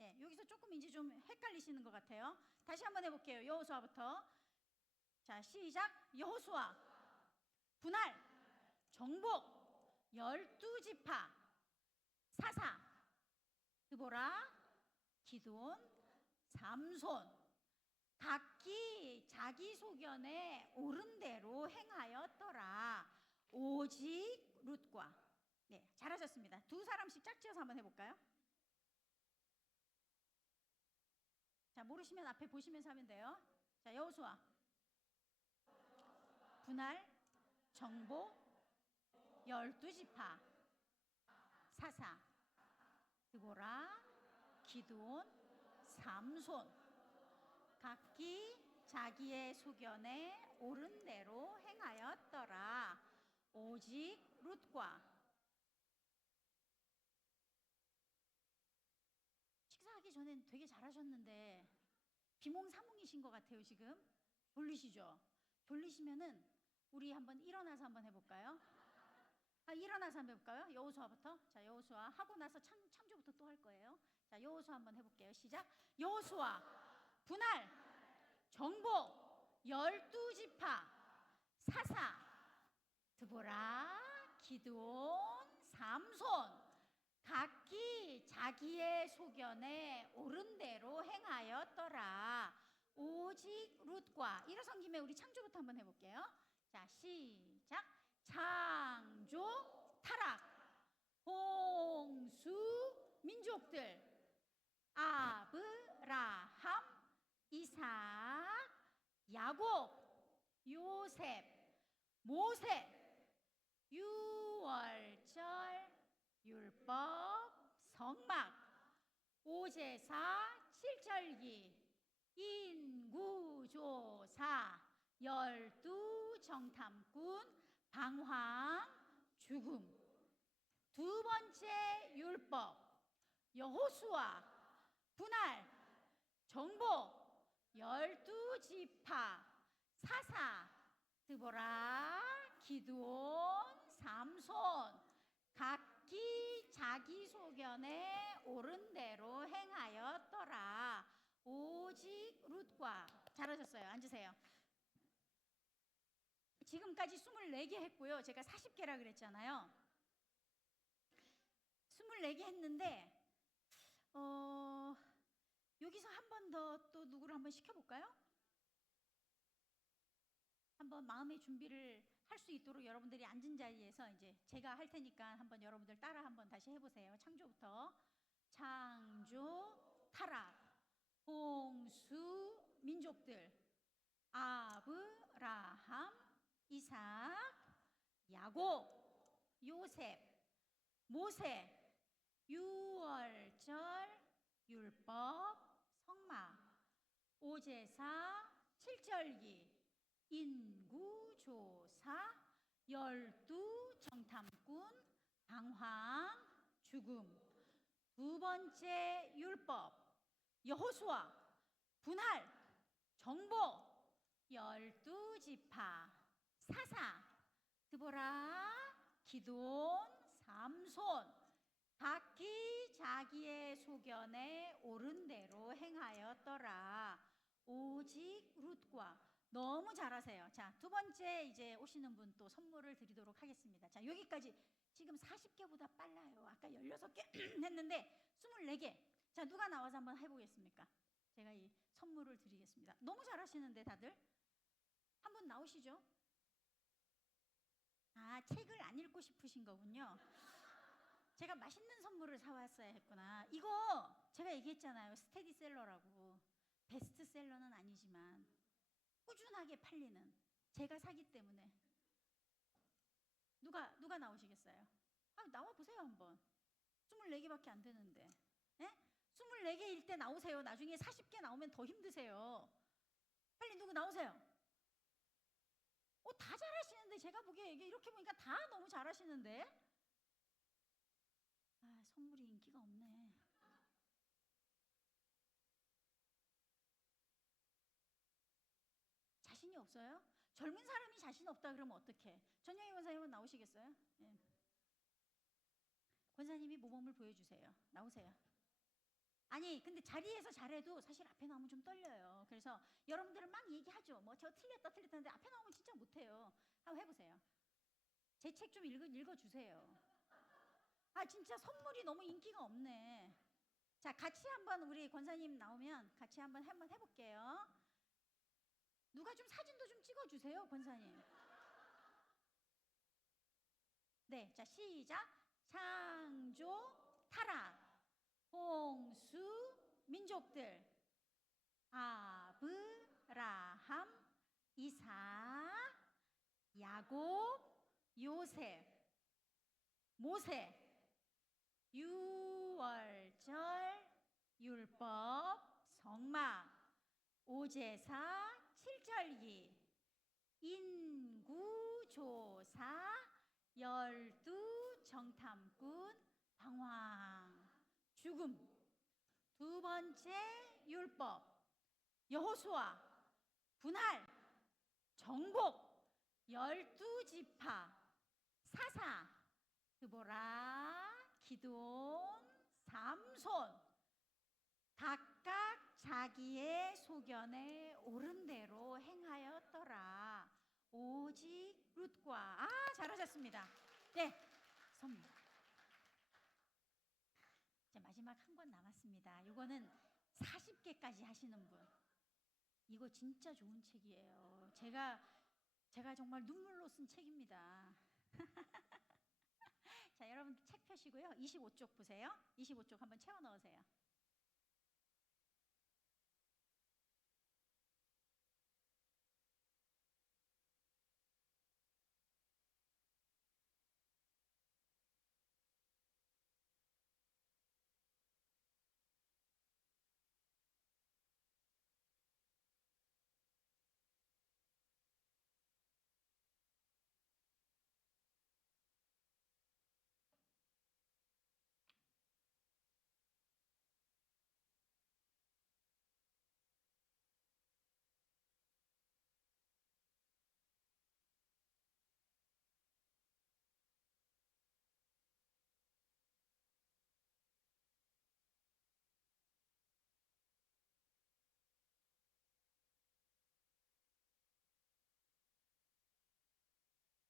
예, 여기서 조금 이제 좀 헷갈리시는 것 같아요. 다시 한번 해볼게요. 여호수아부터. 자, 시작. 여호수아 분할 정복 12지파 사사 드보라 기드온 삼손 각기 자기 소견에 옳은 대로 행하였더라. 오직 룻과. 네, 잘하셨습니다. 두 사람씩 짝지어서 한번 해볼까요? 자, 모르시면 앞에 보시면서 하면 돼요. 자, 여호수아 분할 정보 12지파 사사 드보라 기드온 삼손 각기 자기의 소견에 옳은 대로 행하였더라. 오직 룻과. 식사하기 전엔 되게 잘하셨는데 비몽사몽이신 것 같아요. 지금 졸리시죠? 졸리시면은 우리 한번 일어나서 한번 해볼까요? 일어나서 한번 해볼까요? 여호수아부터. 자, 여호수아 하고 나서 창조부터 또 할 거예요. 자, 여호수아 한번 해볼게요. 시작. 여호수아 분할 정복 12지파 사사 드보라 기드온 삼손 각기 자기의 소견에 옳은 대로 행하였더라. 오직 룻과. 일어선 김에 우리 창조부터 한번 해볼게요. 자, 시작. 창조 타락 홍수 민족들 아브라함 이삭 야곱 요셉 모세 유월절 율법 성막 오제사 칠절기 인구조사 12정탐꾼 방황 죽음. 두 번째 율법 여호수아 분할 정복 12지파 사사 드보라 기드온 삼손 각기 자기 소견에 옳은 대로 행하였더라. 오직 룻과. 잘하셨어요. 앉으세요. 지금까지 24개 했고요. 제가 40개라 그랬잖아요. 24개 했는데 여기서 한 번 더 또 누구를 한번 시켜볼까요? 한번 마음의 준비를 할 수 있도록 여러분들이 앉은 자리에서 이제 제가 할 테니까 한번 여러분들 따라 한번 다시 해보세요. 창조부터. 창조 타락 홍수 민족들 아브라함 이삭 야곱 요셉 모세 유월절 율법 성막 오제사 칠절기 인구조사 12정탐꾼 방황 죽음. 두 번째 율법 여호수아 분할 정복 12지파 사사 드보라 기드온 삼손 각기 자기의 소견에 옳은 대로 행하였더라. 오직 룻과. 너무 잘하세요. 자, 두 번째 이제 오시는 분 또 선물을 드리도록 하겠습니다. 자, 여기까지 지금 40개보다 빨라요. 아까 16개 했는데 24개. 자, 누가 나와서 한번 해보겠습니까? 제가 이 선물을 드리겠습니다. 너무 잘하시는데 다들? 한번 나오시죠? 책을 안 읽고 싶으신 거군요. 제가 맛있는 선물을 사왔어야 했구나. 이거 제가 얘기했잖아요. 스테디셀러라고. 베스트셀러는 아니지만 꾸준하게 팔리는, 제가 사기 때문에. 누가 나오시겠어요? 나와 보세요 한번. 24개밖에 안 되는데. 예? 24개일 때 나오세요. 나중에 40개 나오면 더 힘드세요. 빨리 누구 나오세요. 다 잘하시는데, 제가 보기에 이렇게 보니까 다 너무 잘하시는데. 선물이 인기가 없네. 자신이 없어요? 젊은 사람이 자신 없다 그러면 어떡해? 전영희 권사님은 나오시겠어요? 예. 권사님이 모범을 보여주세요. 나오세요. 아니, 근데 자리에서 잘해도 사실 앞에 나오면 좀 떨려요. 그래서 여러분들은 막 얘기하죠. 뭐 저 틀렸다 하는데 앞에 나오면 진짜 못해요. 한번 해보세요. 제 책 좀 읽어주세요. 진짜 선물이 너무 인기가 없네. 자, 같이 한번 우리 권사님 나오면 같이 한번 해볼게요. 누가 좀 사진도 좀 찍어주세요, 권사님. 네, 자, 시작. 창조, 타락, 홍수, 민족들, 아브라함, 이삭, 야곱, 요셉, 모세, 유월절, 율법, 성막, 오제사, 칠절기, 인구조사, 열두 정탐꾼, 방황, 죽음. 두 번째 율법, 여호수아, 분할, 정복, 열두 지파, 사사, 드보라, 기드온, 삼손. 각각 자기의 소견에 옳은 대로 행하였더라. 오직 룻과 잘하셨습니다. 네, 선물. 자, 마지막 한 권 남았습니다. 이거는 40개까지 하시는 분. 이거 진짜 좋은 책이에요. 제가 정말 눈물로 쓴 책입니다. 자, 여러분 책 펴시고요. 25쪽 보세요. 25쪽 한번 채워 넣으세요.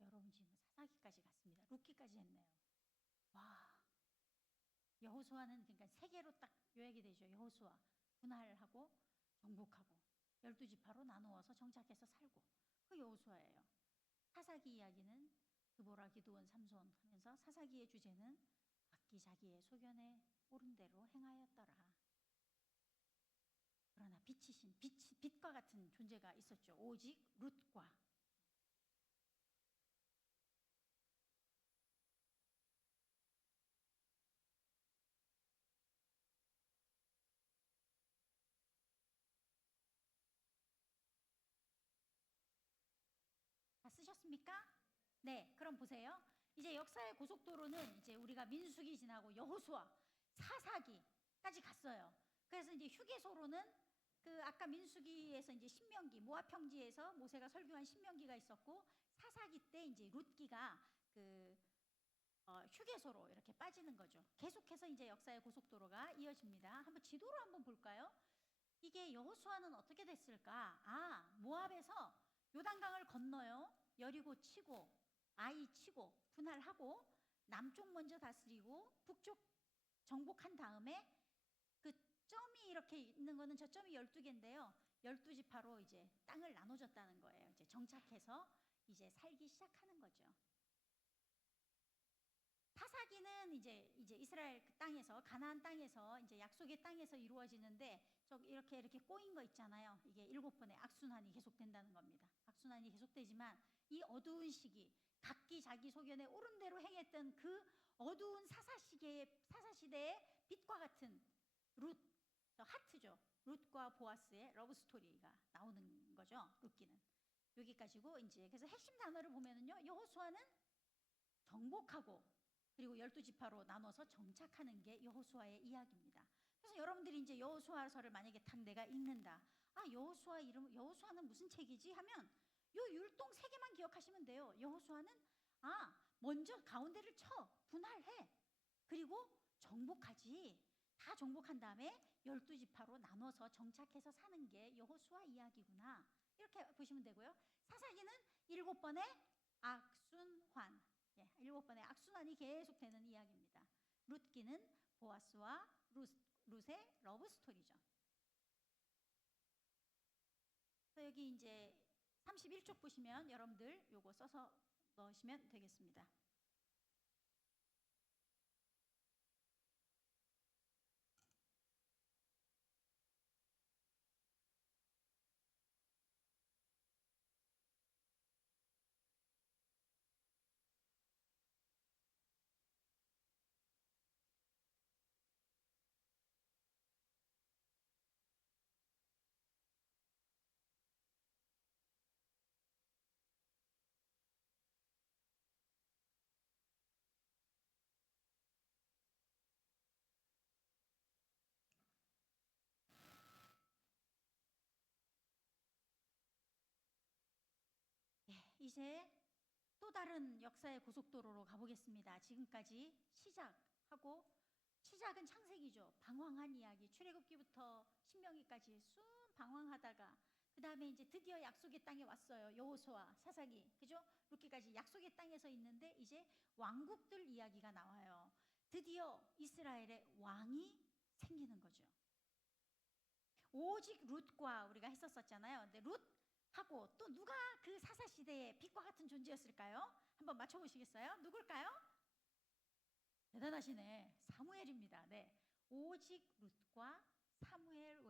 여러분 지금 사사기까지 갔습니다. 룻기까지 했네요. 와, 여호수아는 그러니까 세 개로 딱 요약이 되죠. 여호수아 분할하고 정복하고 12지파로 나누어서 정착해서 살고 그 여호수아예요. 사사기 이야기는 드보라, 기드온, 삼손 하면서 사사기의 주제는 각기 자기의 소견에 옳은 대로 행하였더라. 그러나 빛이신 빛과 같은 존재가 있었죠. 오직 룻과. 다 쓰셨습니까? 네, 그럼 보세요. 이제 역사의 고속도로는 이제 우리가 민수기 지나고 여호수아, 사사기까지 갔어요. 그래서 이제 휴게소로는 그 아까 민수기에서 이제 신명기, 모압 평지에서 모세가 설교한 신명기가 있었고 사사기 때 이제 룻기가 그 휴게소로 이렇게 빠지는 거죠. 계속해서 이제 역사의 고속도로가 이어집니다. 한번 지도로 한번 볼까요? 이게 여호수아는 어떻게 됐을까? 모압에서 요단강을 건너요. 여리고 치고 아이 치고 분할하고 남쪽 먼저 다스리고 북쪽 정복한 다음에 그 점이 이렇게 있는 거는 저 점이 12개인데요. 12지파로 이제 땅을 나눠줬다는 거예요. 이제 정착해서 이제 살기 시작하는 거죠. 사사기는 이제 이스라엘 그 땅에서 가나안 땅에서 이제 약속의 땅에서 이루어지는데 이렇게 꼬인 거 있잖아요. 이게 7번의 악순환이 계속된다는 겁니다. 악순환이 계속되지만 이 어두운 시기, 각기 자기 소견에 옳은 대로 행했던 그 어두운 사사시대의 빛과 같은 룻, 하트죠. 룻과 보아스의 러브 스토리가 나오는 거죠. 룻기는 여기까지고 이제 그래서 핵심 단어를 보면은요, 여호수아는 정복하고 그리고 12지파로 나눠서 정착하는 게 여호수아의 이야기입니다. 그래서 여러분들이 이제 여호수아서를 만약에 딱 내가 읽는다. 여호수아 이름, 여호수아는 무슨 책이지? 하면 요 율동 3개만 기억하시면 돼요. 여호수아는 먼저 가운데를 쳐 분할해. 그리고 정복하지. 다 정복한 다음에 12지파로 나눠서 정착해서 사는 게 여호수아 이야기구나. 이렇게 보시면 되고요. 사사기는 7번의 악순환. 7번의 악순환이 계속되는 이야기입니다. 룻기는 보아스와 룻의 러브 스토리죠. 그래서 여기 이제 31쪽 보시면 여러분들 요거 써서 넣으시면 되겠습니다. 이제 또 다른 역사의 고속도로로 가보겠습니다. 지금까지 시작은 창세기죠. 방황한 이야기, 출애굽기부터 신명기까지 쑥 방황하다가 그 다음에 이제 드디어 약속의 땅에 왔어요. 여호수아, 사사기, 그죠? 룻기까지 약속의 땅에서 있는데 이제 왕국들 이야기가 나와요. 드디어 이스라엘의 왕이 생기는 거죠. 오직 룻과 우리가 했었잖아요. 근데 룻하고 또 누가 그 사사 시대의 빛과 같은 존재였을까요? 한번 맞춰보시겠어요? 누굴까요? 대단하시네. 사무엘입니다. 네. 오직 룻과 사무엘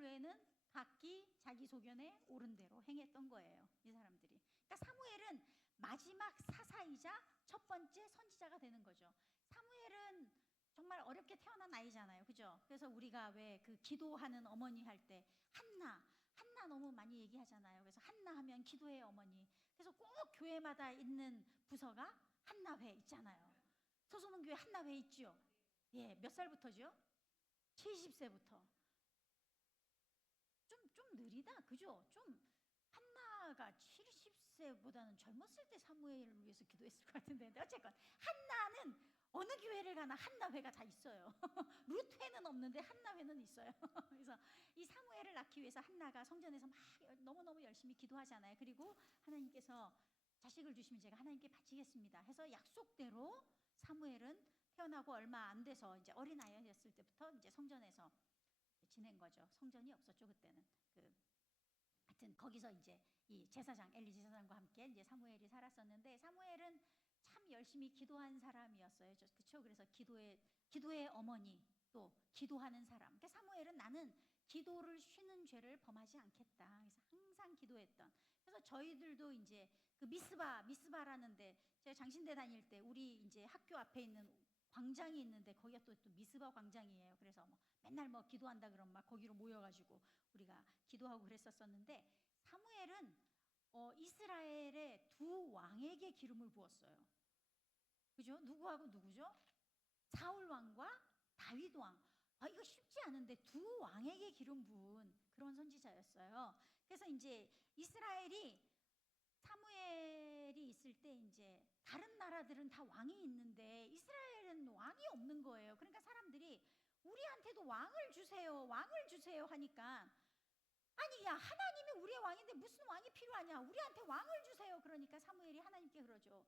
외에는 각기 자기 소견에 옳은 대로 행했던 거예요. 이 사람들이. 그러니까 사무엘은 마지막 사사이자 첫 번째 선지자가 되는 거죠. 사무엘은 정말 어렵게 태어난 아이잖아요. 그죠? 그래서 우리가 왜 그 기도하는 어머니 할 때 한나 너무 많이 얘기하잖아요. 그래서 한나 하면 기도의 어머니. 그래서 꼭 교회마다 있는 부서가 한나회 있잖아요. 소소문교회 한나회 있죠? 예, 몇 살부터죠? 70세부터. 좀 느리다, 그죠? 좀 한나가 70세보다는 젊었을 때 사무엘을 위해서 기도했을 것 같은데, 어쨌건 한나는 어느 교회를 가나 한나회가 다 있어요. 룻회는 없는데 한나회는 있어요. 그래서 이 사무엘을 낳기 위해서 한나가 성전에서 막 너무너무 열심히 기도하잖아요. 그리고 하나님께서 자식을 주시면 제가 하나님께 바치겠습니다 해서 약속대로 사무엘은 태어나고 얼마 안 돼서 이제 어린아이였을 때부터 이제 성전에서 지낸 거죠. 성전이 없었죠, 그때는. 하여튼 거기서 이제 이 제사장 엘리 제사장과 함께 이제 사무엘이 살았었는데, 사무엘은 참 열심히 기도한 사람이었어요. 그렇죠? 그래서 기도의 어머니, 또 기도하는 사람. 그러니까 사무엘은 나는 기도를 쉬는 죄를 범하지 않겠다. 그래서 항상 기도했던. 그래서 저희들도 이제 그 미스바라는데, 제가 장신대 다닐 때 우리 이제 학교 앞에 있는 광장이 있는데 거기가 또 미스바 광장이에요. 그래서 뭐 맨날 뭐 기도한다 그러면 막 거기로 모여가지고 우리가 기도하고 그랬었었는데, 사무엘은 이스라엘의 두 왕에게 기름을 부었어요. 그죠? 누구하고 누구죠? 사울 왕과 다윗 왕. 이거 쉽지 않은데 두 왕에게 기름 부은 그런 선지자였어요. 그래서 이제 이스라엘이 사무엘이 있을 때 이제 다른 나라들은 다 왕이 있는데 이스라엘은 왕이 없는 거예요. 그러니까 사람들이 우리한테도 왕을 주세요 하니까, 아니 야, 하나님이 우리의 왕인데 무슨 왕이 필요하냐, 우리한테 왕을 주세요. 그러니까 사무엘이 하나님께 그러죠.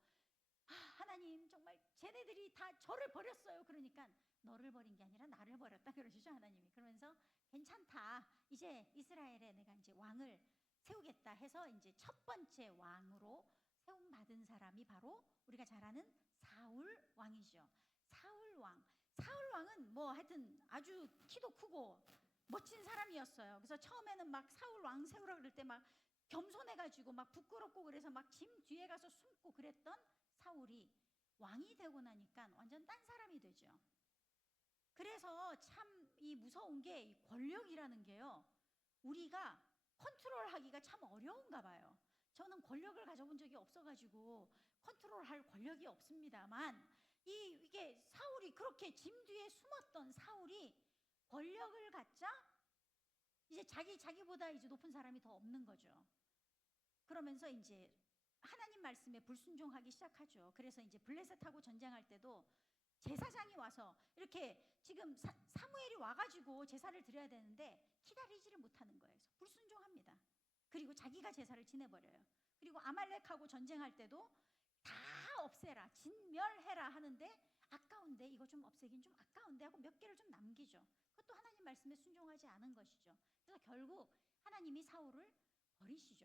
하나님, 정말 쟤네들이 다 저를 버렸어요. 그러니까 너를 버린 게 아니라 나를 버렸다 그러시죠, 하나님이. 그러면서 괜찮다, 이제 이스라엘에 내가 이제 왕을 세우겠다 해서 이제 첫 번째 왕으로 세움 받은 사람이 바로 우리가 잘 아는 사울 왕이죠. 사울 왕은 뭐 하여튼 아주 키도 크고 멋진 사람이었어요. 그래서 처음에는 막 사울 왕 세우라 그럴 때 막 겸손해가지고 막 부끄럽고 그래서 막 짐 뒤에 가서 숨고 그랬던 사울이 왕이 되고 나니까 완전 딴 사람이 되죠. 그래서 참 이 무서운 게 이 권력이라는 게요, 우리가 컨트롤하기가 참 어려운가 봐요. 저는 권력을 가져본 적이 없어가지고 컨트롤할 권력이 없습니다만, 이게 사울이 그렇게 짐 뒤에 숨었던 사울이 권력을 갖자 이제 자기보다 이제 높은 사람이 더 없는 거죠. 그러면서 이제 하나님 말씀에 불순종하기 시작하죠. 그래서 이제 블레셋하고 전쟁할 때도 제사장이 와서 이렇게 지금 사무엘이 와가지고 제사를 드려야 되는데 기다리지를 못하는 거예요. 그래서 불순종합니다. 그리고 자기가 제사를 지내버려요. 그리고 아말렉하고 전쟁할 때도 다 없애라, 진멸해라 하는데 아까운 아까운데 이거 좀 없애긴 좀 아까운데 하고 몇 개를 좀 남기죠. 그것도 하나님 말씀에 순종하지 않은 것이죠. 그래서 결국 하나님이 사울을 버리시죠.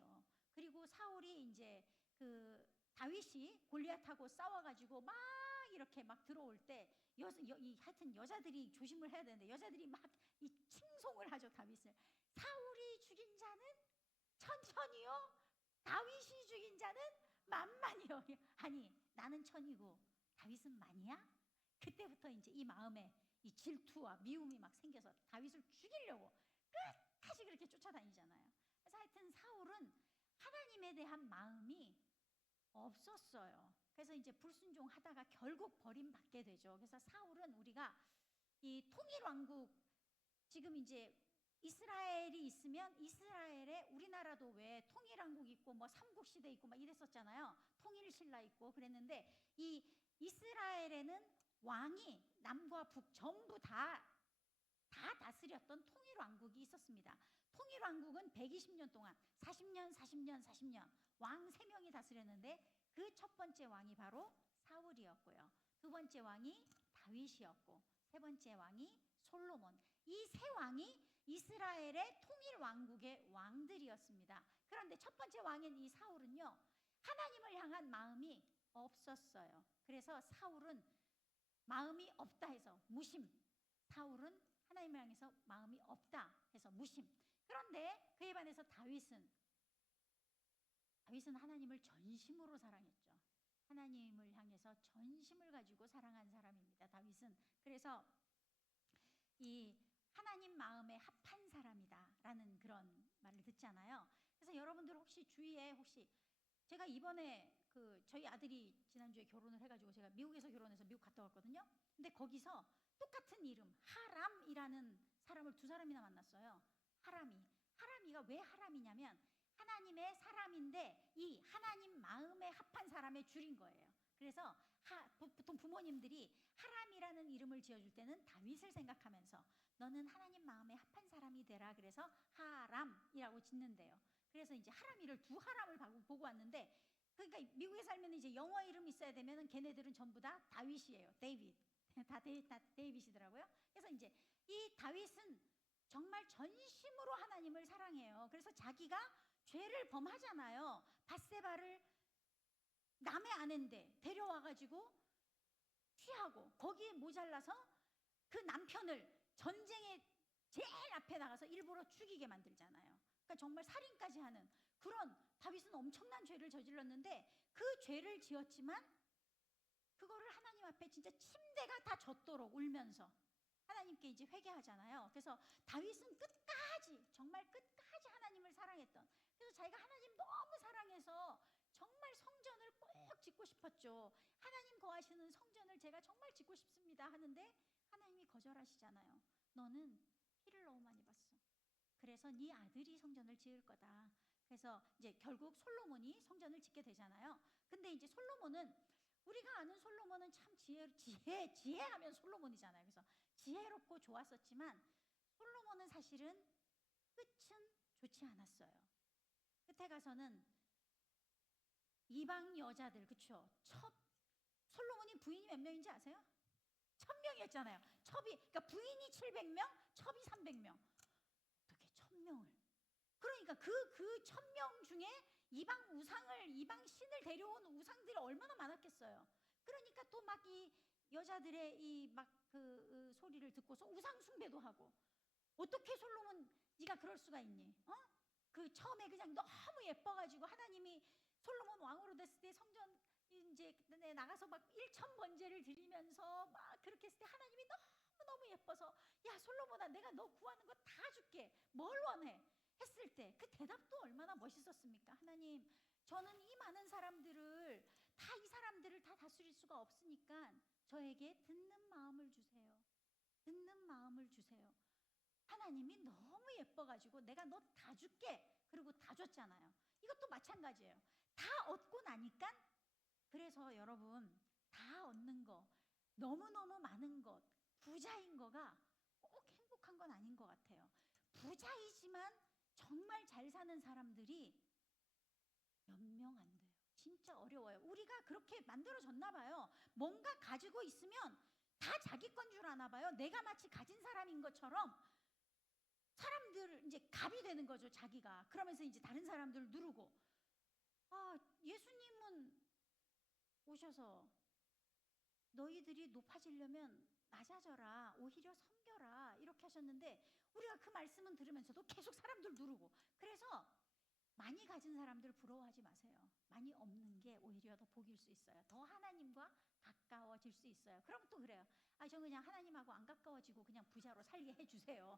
그리고 사울이 이제 그 다윗이 골리앗하고 싸워가지고 막 이렇게 막 들어올 때 하여튼 여자들이 조심을 해야 되는데 여자들이 막 이 칭송을 하죠. 다윗을 사울이 죽인 자는 천천히요, 다윗이 죽인 자는 만만이요. 아니 나는 천이고 다윗은 만이야? 그때부터 이제 이 마음에 이 질투와 미움이 막 생겨서 다윗을 죽이려고 끝까지 그렇게 쫓아다니잖아요. 그래서 하여튼 사울은 하나님에 대한 마음이 없었어요. 그래서 이제 불순종하다가 결국 버림받게 되죠. 그래서 사울은 우리가 이 통일 왕국, 지금 이제 이스라엘이 있으면 이스라엘에 우리나라도 왜 통일 왕국 있고 뭐 삼국시대 있고 막 이랬었잖아요. 통일신라 있고 그랬는데 이 이스라엘에는 왕이 남과 북 전부 다 다스렸던 통일 왕국이 있었습니다. 통일 왕국은 120년 동안 40년 왕 3명이 다스렸는데 그 첫 번째 왕이 바로 사울이었고요. 두 번째 왕이 다윗이었고 세 번째 왕이 솔로몬. 이 세 왕이 이스라엘의 통일 왕국의 왕들이었습니다. 그런데 첫 번째 왕인 이 사울은요, 하나님을 향한 마음이 없었어요. 그래서 사울은 마음이 없다 해서 무심. 사울은 하나님을 향해서 마음이 없다 해서 무심. 그런데 그에 반해서 다윗은 하나님을 전심으로 사랑했죠. 하나님을 향해서 전심을 가지고 사랑한 사람입니다. 다윗은. 그래서 이 하나님 마음에 합한 사람이다라는 그런 말을 듣잖아요. 그래서 여러분들 혹시 주위에 제가 이번에 저희 아들이 지난주에 결혼을 해가지고 제가 미국에서 결혼해서 미국 갔다 왔거든요. 근데 거기서 똑같은 이름 하람이라는 사람을 두 사람이나 만났어요. 하람이가 왜 하람이냐면 하나님의 사람인데 이 하나님 마음에 합한 사람의 줄인 거예요. 그래서 보통 부모님들이 하람이라는 이름을 지어줄 때는 다윗을 생각하면서 너는 하나님 마음에 합한 사람이 되라 그래서 하람이라고 짓는데요. 그래서 이제 두 하람을 보고 왔는데, 그러니까 미국에 살면 이제 영어 이름 있어야 되면은 걔네들은 전부 다 다윗이에요. 데이빗. 다 데이빗이더라고요. 그래서 이제 이 다윗은 정말 전심으로 하나님을 사랑해요. 그래서 자기가 죄를 범하잖아요. 밧세바를 남의 아내인데 데려와가지고 취하고 거기에 모자라서 그 남편을 전쟁에 제일 앞에 나가서 일부러 죽이게 만들잖아요. 그러니까 정말 살인까지 하는 그런, 다윗은 엄청난 죄를 저질렀는데 그 죄를 지었지만 그거를 하나님 앞에 진짜 침대가 다 젖도록 울면서 하나님께 이제 회개하잖아요. 그래서 다윗은 정말 끝까지 하나님을 사랑했던, 그래서 자기가 하나님 너무 사랑해서 정말 성전을 꼭 짓고 싶었죠. 하나님 거하시는 성전을 제가 정말 짓고 싶습니다 하는데 하나님이 거절하시잖아요. 너는 피를 너무 많이 봤어. 그래서 네 아들이 성전을 지을 거다. 그래서 이제 결국 솔로몬이 성전을 짓게 되잖아요. 근데 이제 솔로몬은, 우리가 아는 솔로몬은 참 지혜하면 솔로몬이잖아요. 그래서 지혜롭고 좋았었지만 솔로몬은 사실은 끝은 좋지 않았어요. 끝에 가서는 이방 여자들, 그쵸? 솔로몬이 부인이 몇 명인지 아세요? 1000명이었잖아요. 그러니까 부인이 700명, 첩이 300명. 어떻게 1000명을? 그러니까 그 1000명 중에 이방 신을 데려온 우상들이 얼마나 많았겠어요. 그러니까 또 막 이 여자들의 그 소리를 듣고서 우상 숭배도 하고. 어떻게 솔로몬 네가 그럴 수가 있니? 그 처음에 그냥 너무 예뻐가지고 하나님이 솔로몬 왕으로 됐을 때 성전 이제 나가서 막 1000 번제를 드리면서 막 그렇게 했을 때 하나님이 너무 예뻐서 야 솔로몬아, 내가 너 구하는 거 다 줄게. 뭘 원해? 했을 때 그 대답도 얼마나 멋있었습니까? 하나님, 저는 이 많은 사람들을 이 사람들을 다 다스릴 수가 없으니까 저에게 듣는 마음을 주세요. 듣는 마음을 주세요. 하나님이 너무 예뻐가지고 내가 너 다 줄게. 그리고 다 줬잖아요. 이것도 마찬가지예요. 다 얻고 나니까, 그래서 여러분, 다 얻는 거, 너무너무 많은 것, 부자인 거가 꼭 행복한 건 아닌 것 같아요. 부자이지만 정말 잘 사는 사람들이 몇 명 안 돼요. 진짜 어려워요. 우리가 그렇게 만들어졌나 봐요. 뭔가 가지고 있으면 다 자기 건 줄 아나 봐요. 내가 마치 가진 사람인 것처럼 사람들 이제 갑이 되는 거죠, 자기가. 그러면서 이제 다른 사람들 누르고, 아, 예수님은 오셔서 너희들이 높아지려면 낮아져라, 오히려 섬겨라, 이렇게 하셨는데 우리가 그 말씀은 들으면서도 계속 사람들 누르고. 그래서 많이 가진 사람들 부러워하지 마세요. 많이 없는 게 오히려 더 복일 수 있어요. 더 하나님과 가까워질 수 있어요. 그럼 또 그래요. 아, 저 그냥 하나님하고 안 가까워지고 그냥 부자로 살게 해주세요.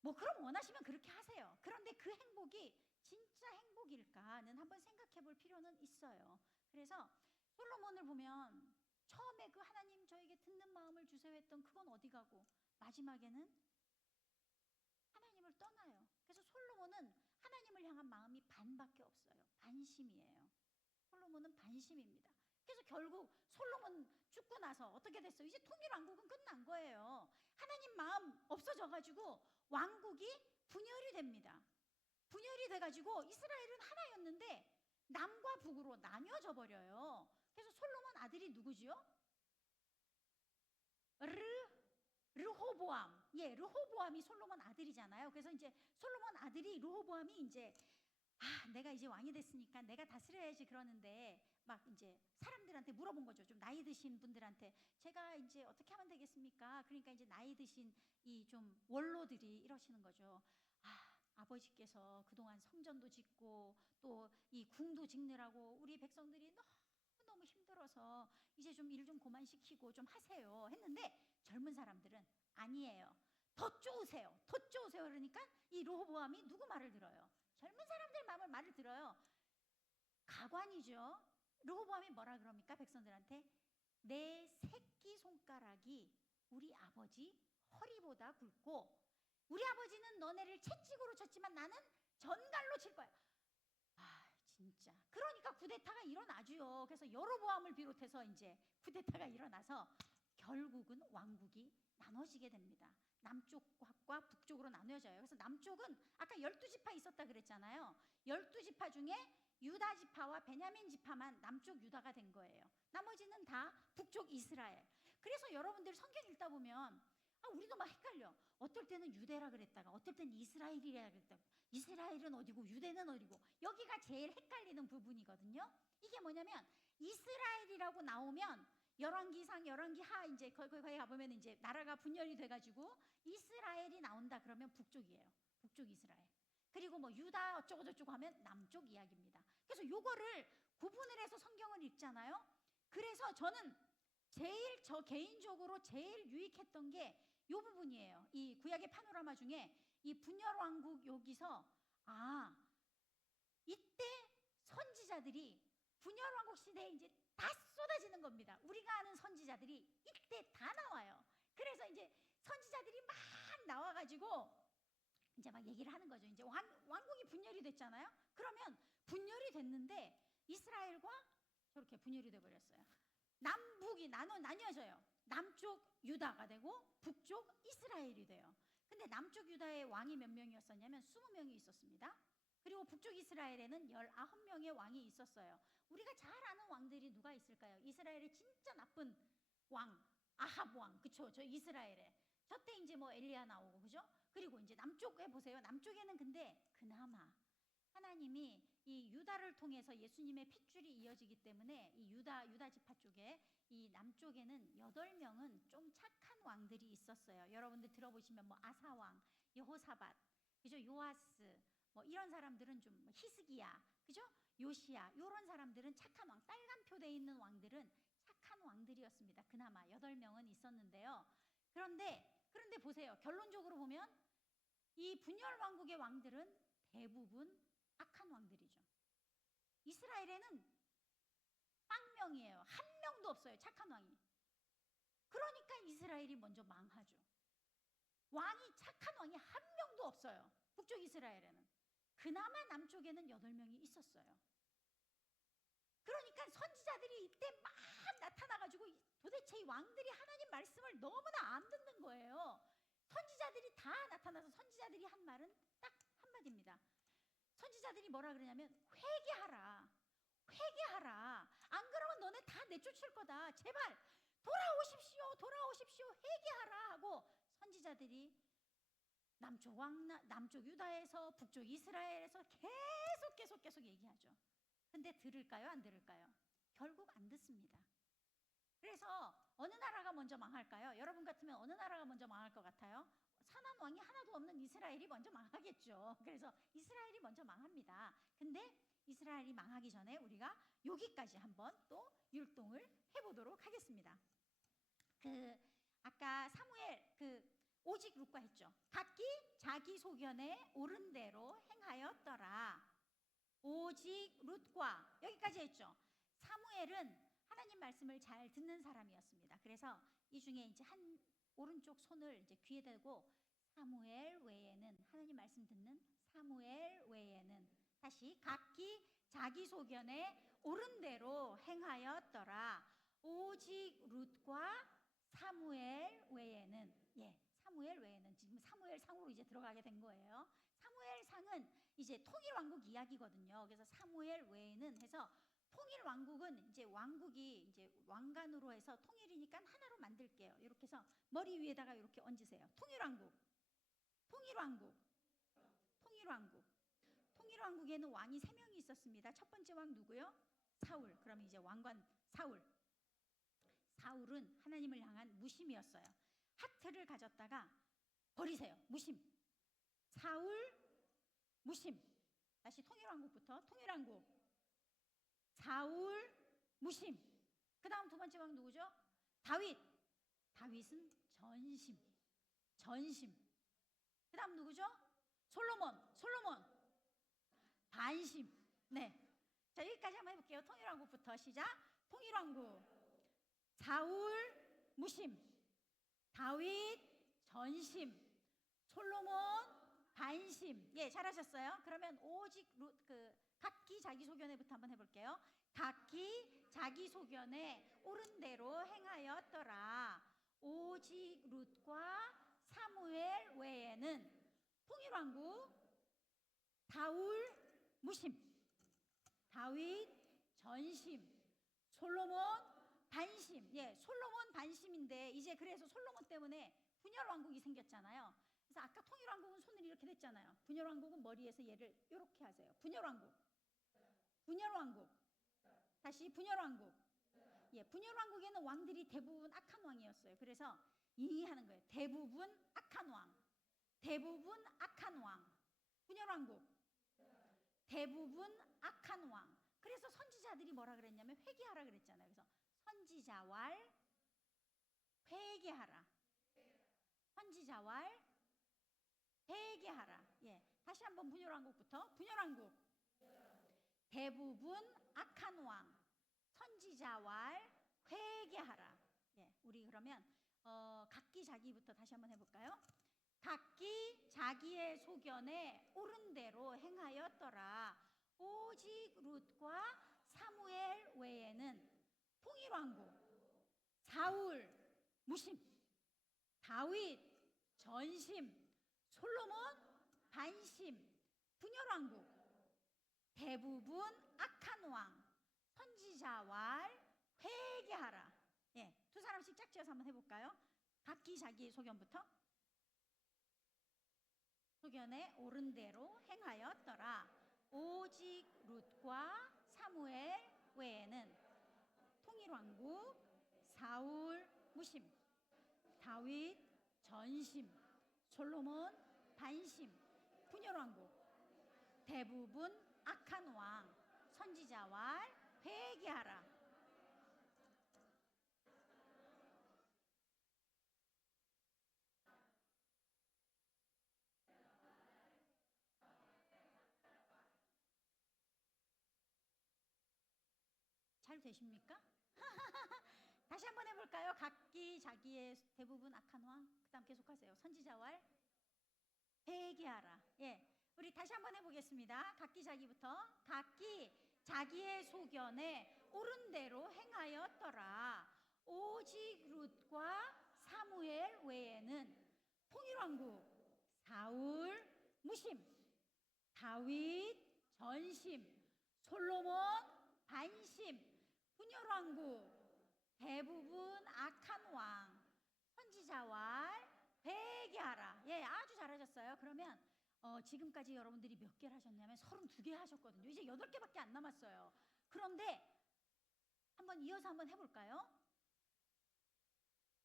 뭐 그럼 원하시면 그렇게 하세요. 그런데 그 행복이 진짜 행복일까는 한번 생각해 볼 필요는 있어요. 그래서 솔로몬을 보면 처음에 그 하나님 저에게 듣는 마음을 주세요 했던 그건 어디 가고 마지막에는 하나님을 떠나요. 그래서 솔로몬은 하나님을 향한 마음이 반밖에 없어요. 반심이에요. 솔로몬은 반심입니다. 그래서 결국 솔로몬 죽고 나서 어떻게 됐어요? 이제 통일왕국은 끝난 거예요. 하나님 마음 없어져가지고 왕국이 분열이 됩니다. 분열이 돼가지고 이스라엘은 하나였는데 남과 북으로 나뉘어져 버려요. 그래서 솔로몬 아들이 누구지요? 르호보암. 예, 르호보암이 솔로몬 아들이잖아요. 그래서 이제 솔로몬 아들이 르호보암이 이제 내가 이제 왕이 됐으니까 내가 다스려야지 그러는데 막 이제 사람들한테 물어본 거죠. 좀 나이 드신 분들한테 제가 이제 어떻게 하면 되겠습니까? 그러니까 이제 나이 드신 이 좀 원로들이 이러시는 거죠. 아버지께서 그동안 성전도 짓고 또 이 궁도 짓느라고 우리 백성들이 너무 힘들어서 이제 좀 일 좀 그만시키고 좀 하세요 했는데 젊은 사람들은 아니에요. 더 쪼으세요. 더 쪼으세요. 그러니까 이 르호보암이 누구 말을 들어요? 젊은 사람들 말을 들어요. 가관이죠. 르호보암이 뭐라 그럽니까? 백성들한테 내 새끼 손가락이 우리 아버지 허리보다 굵고 우리 아버지는 너네를 채찍으로 쳤지만 나는 전갈로 칠 거야. 진짜. 그러니까 쿠데타가 일어나죠. 그래서 여로보암을 비롯해서 이제 쿠데타가 일어나서 결국은 왕국이 나눠지게 됩니다. 남쪽과 북쪽으로 나눠져요. 그래서 남쪽은 아까 12지파 있었다 그랬잖아요. 12지파 중에 유다 지파와 베냐민 지파만 남쪽 유다가 된 거예요. 나머지는 다 북쪽 이스라엘. 그래서 여러분들 성경 읽다 보면 우리도 막 헷갈려. 어떨 때는 유대라 그랬다가 어떨 때는 이스라엘이라 그랬다가 이스라엘은 어디고 유대는 어디고 여기가 제일 헷갈리는 부분이거든요. 이게 뭐냐면 이스라엘이라고 나오면 열왕기상 열왕기하 이제 거기 가보면 이제 나라가 분열이 돼가지고 이스라엘이 나온다 그러면 북쪽이에요. 북쪽 이스라엘. 그리고 뭐 유다 어쩌고 저쩌고 하면 남쪽 이야기입니다. 그래서 요거를 구분을 해서 성경을 읽잖아요. 그래서 저는 저 개인적으로 제일 유익했던 게 이 부분이에요. 이 구약의 파노라마 중에 이 분열왕국 여기서 이때 선지자들이 분열왕국 시대에 이제 다 쏟아지는 겁니다. 우리가 아는 선지자들이 이때 다 나와요. 그래서 이제 선지자들이 막 나와가지고 이제 막 얘기를 하는 거죠. 이제 왕국이 분열이 됐잖아요. 그러면 분열이 됐는데 이스라엘과 저렇게 분열이 돼버렸어요. 남북이 나뉘어져요. 남쪽 유다가 되고 북쪽 이스라엘이 돼요. 근데 남쪽 유다의 왕이 몇 명이었었냐면 20명이 있었습니다. 그리고 북쪽 이스라엘에는 19명의 왕이 있었어요. 우리가 잘 아는 왕들이 누가 있을까요? 이스라엘의 진짜 나쁜 왕, 아합 왕, 그쵸? 저 이스라엘에. 저때 이제 뭐 엘리야 나오고, 그죠? 그리고 이제 남쪽에 보세요. 남쪽에는 근데 그나마 하나님이 이 유다를 통해서 예수님의 핏줄이 이어지기 때문에 이 유다 지파 쪽에 이 남쪽에는 8명은 좀 착한 왕들이 있었어요. 여러분들 들어보시면 뭐 아사왕, 여호사밧, 그죠? 요아스, 뭐 이런 사람들은 좀 히스기야, 그죠? 요시야, 이런 사람들은 착한 왕, 빨간표 돼 있는 왕들은 착한 왕들이었습니다. 그나마 8명은 있었는데요. 그런데 보세요. 결론적으로 보면 이 분열 왕국의 왕들은 대부분 악한 왕들이죠. 이스라엘에는 빵명이에요. 한 명도 없어요. 착한 왕이. 그러니까 이스라엘이 먼저 망하죠. 착한 왕이 한 명도 없어요. 북쪽 이스라엘에는. 그나마 남쪽에는 8명이 있었어요. 그러니까 선지자들이 이때 막 나타나가지고 도대체 이 왕들이 하나님 말씀을 너무나 안 듣는 거예요. 선지자들이 다 나타나서 선지자들이 한 말은 딱 한마디입니다. 선지자들이 뭐라 그러냐면 회개하라. 안 그러면 너네 다 내쫓을 거다. 제발 돌아오십시오, 돌아오십시오, 회개하라 하고 선지자들이 남쪽 유다에서 북쪽 이스라엘에서 계속 얘기하죠. 근데 들을까요, 안 들을까요? 결국 안 듣습니다. 그래서 어느 나라가 먼저 망할까요? 여러분 같으면 어느 나라가 먼저 망할 것 같아요? 선한 왕이 하나도 없는 이스라엘이 먼저 망하겠죠. 그래서 이스라엘이 먼저 망합니다. 근데 이스라엘이 망하기 전에 우리가 여기까지 한번 또 율동을 해보도록 하겠습니다. 아까 사무엘 오직 룻과 했죠. 각기 자기 소견에 옳은 대로 행하였더라. 오직 룻과 여기까지 했죠. 사무엘은 하나님 말씀을 잘 듣는 사람이었습니다. 그래서 이 중에 이제 한 오른쪽 손을 이제 귀에 대고 사무엘 외에는 하나님 말씀 듣는 사무엘 외에는 다시 각기 자기 소견에 옳은 대로 행하였더라. 오직 룻과 사무엘 외에는 사무엘 외에는 지금 사무엘 상으로 이제 들어가게 된 거예요. 사무엘 상은 이제 통일 왕국 이야기거든요. 그래서 사무엘 외에는 해서 통일 왕국은 이제 왕국이 이제 왕관으로 해서 통일이니까 하나로 만들게요. 이렇게 해서 머리 위에다가 이렇게 얹으세요. 통일 왕국. 통일 왕국. 통일 왕국. 통일 왕국에는 왕이 3명이 있었습니다. 첫 번째 왕 누구요? 사울. 그러면 이제 왕관 사울. 사울은 하나님을 향한 무심이었어요. 하트를 가졌다가 버리세요. 무심. 사울 무심. 다시 통일왕국부터 통일왕국. 사울 무심. 그 다음 두 번째 왕 누구죠? 다윗. 다윗은 전심. 전심. 그 다음 누구죠? 솔로몬. 솔로몬 반심. 네. 자, 여기까지 한번 해볼게요. 통일왕국부터 시작. 통일왕국. 사울 무심. 다윗 전심. 솔로몬 반심. 예, 잘하셨어요. 그러면 오직 각기 자기 소견에부터 한번 해볼게요. 각기 자기 소견에 옳은 대로 행하였더라. 오직 룻과 사무엘 외에는 통일왕국 사울 무심. 다윗 전심. 솔로몬 반심. 예, 솔로몬 반심인데 이제 그래서 솔로몬 때문에 분열 왕국이 생겼잖아요. 그래서 아까 통일 왕국은 손을 이렇게 댔잖아요. 분열 왕국은 머리에서 얘를 이렇게 하세요. 분열 왕국. 분열 왕국. 다시 분열 왕국. 예, 분열 왕국에는 왕들이 대부분 악한 왕이었어요. 그래서 이 하는 거예요. 대부분 악한 왕. 대부분 악한 왕. 분열 왕국. 대부분 악한 왕. 그래서 선지자들이 뭐라 그랬냐면 회개하라 그랬잖아요. 그래서 선지자왈 회개하라. 선지자왈 회개하라. 예, 다시 한번 분열왕국부터. 분열왕국. 대부분 악한 왕. 선지자왈 회개하라. 예, 우리 그러면 각기 자기부터 다시 한번 해볼까요? 각기 자기의 소견에 옳은 대로 행하였더라. 오직 룻과 사무엘 외에는 통일왕국 사울 무심. 다윗 전심. 솔로몬 반심. 분열왕국 대부분 악한 왕. 선지자왈 회개하라. 예, 두 사람씩 짝지어서 한번 해볼까요? 각기 자기의 소견부터. 소견에 옳은 대로 행하였더라. 오직 룻과 사무엘 외에는 통일왕국 사울 무심. 다윗 전심. 솔로몬 반심. 분열왕국 대부분 악한 왕. 선지자왈 회개하라. 잘 되십니까? 다시 한번 해볼까요? 각기 자기의 대부분 악한 왕. 그 다음 계속하세요. 선지자왈 회개하라. 예, 우리 다시 한번 해보겠습니다. 각기 자기부터. 각기 자기의 소견에 옳은 대로 행하였더라. 오직 룻과 사무엘 외에는 통일왕국 사울 무심. 다윗 전심. 솔로몬 반심. 분열왕국 대부분 악한 왕 선지자왈 회개하라. 예, 아주 잘하셨어요. 그러면 지금까지 여러분들이 몇 개를 하셨냐면 32개 하셨거든요. 이제 8개밖에 안 남았어요. 그런데 한번 이어서 한번 해볼까요?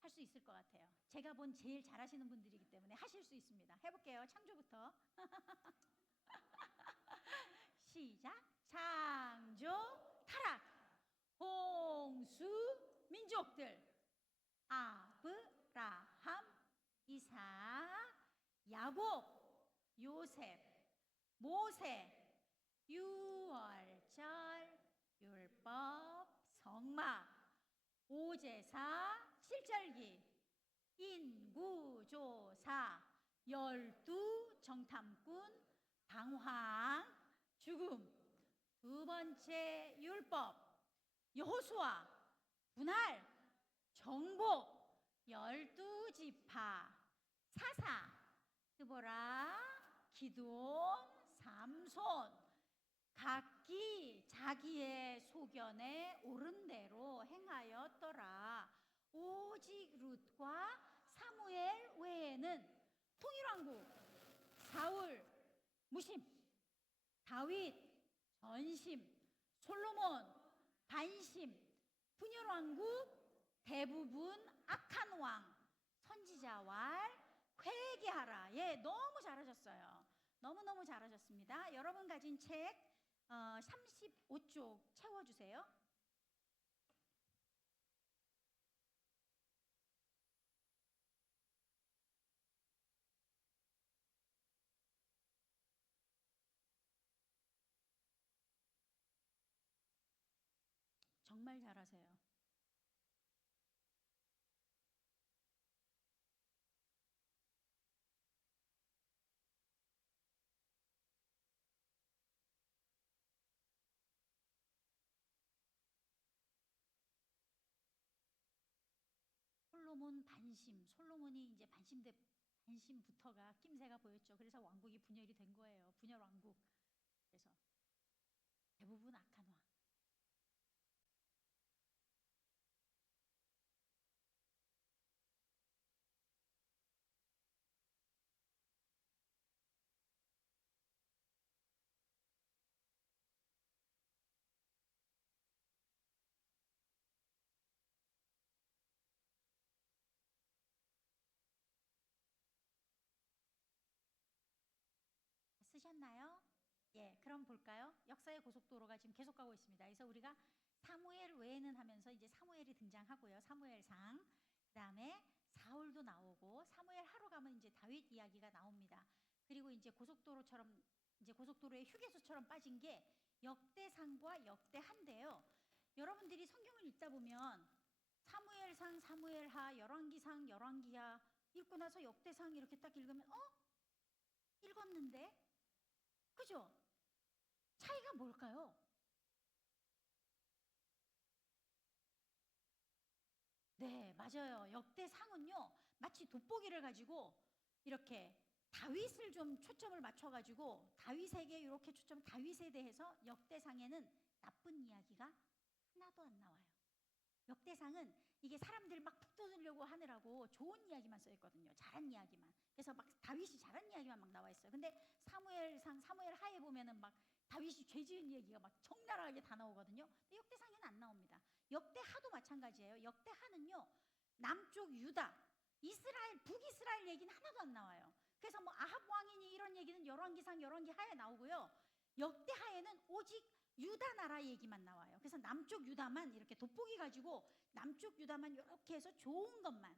할 수 있을 것 같아요. 제가 본 제일 잘하시는 분들이기 때문에 하실 수 있습니다. 해볼게요. 창조부터. 시작. 창조, 타락, 홍수, 민족들, 아브라함, 이삭, 야곱, 요셉, 모세, 유월절, 율법, 성막, 오제사, 칠절기, 인구조사, 12 정탐꾼, 방황, 죽음, 두 번째 율법, 여호수아, 분할, 정복, 12지파, 사사, 드보라, 기드온, 삼손, 각기 자기의 소견에 옳은 대로 행하였더라. 오직 룻과 사무엘 외에는 통일왕국, 사울, 무심, 다윗, 전심, 솔로몬, 반심, 분열왕국, 대부분 악한 왕, 선지자왈, 회개하라. 예, 너무 잘하셨어요. 너무너무 잘하셨습니다. 여러분 가진 책 35쪽 채워주세요. 정말 잘하세요. 솔로몬 반심, 솔로몬이 이제 반심부터가 낌새가 보였죠. 그래서 왕국이 분열이 된 거예요. 분열 왕국. 그래서 대부분 악한 왕. 쓰셨나요? 예, 그럼 볼까요? 역사의 고속도로가 지금 계속 가고 있습니다. 그래서 우리가 사무엘 외에는 하면서 이제 사무엘이 등장하고요. 사무엘상. 그다음에 사울도 나오고 사무엘 하로 가면 이제 다윗 이야기가 나옵니다. 그리고 이제 고속도로처럼 이제 고속도로의 휴게소처럼 빠진 게 역대상과 역대한데요. 여러분들이 성경을 읽다 보면 사무엘상, 사무엘하, 열왕기상, 열왕기하 읽고 나서 역대상 이렇게 딱 읽으면 읽었는데 그죠? 차이가 뭘까요? 네, 맞아요. 역대상은요, 마치 돋보기를 가지고 이렇게 다윗을 좀 초점을 맞춰가지고 다윗에게 이렇게 다윗에 대해서 역대상에는 나쁜 이야기가 하나도 안 나와요. 역대상은 이게 사람들 막 북돋으려고 하느라고 좋은 이야기만 써 있거든요. 잘한 이야기만. 그래서 막 다윗이 잘한 이야기만 막 나와 있어요. 근데 사무엘상, 사무엘 하에 보면은 막 다윗이 죄 지은 얘기가 막 적나라하게 다 나오거든요. 근데 역대상에는 안 나옵니다. 역대하도 마찬가지예요. 역대하는요, 남쪽 유다, 이스라엘, 북이스라엘 얘기는 하나도 안 나와요. 그래서 뭐 아합 왕이니 이런 얘기는 열왕기상, 열왕기하에 나오고요. 역대하에는 오직 유다 나라 얘기만 나와요. 그래서 남쪽 유다만 이렇게 돋보기 가지고 남쪽 유다만 이렇게 해서 좋은 것만,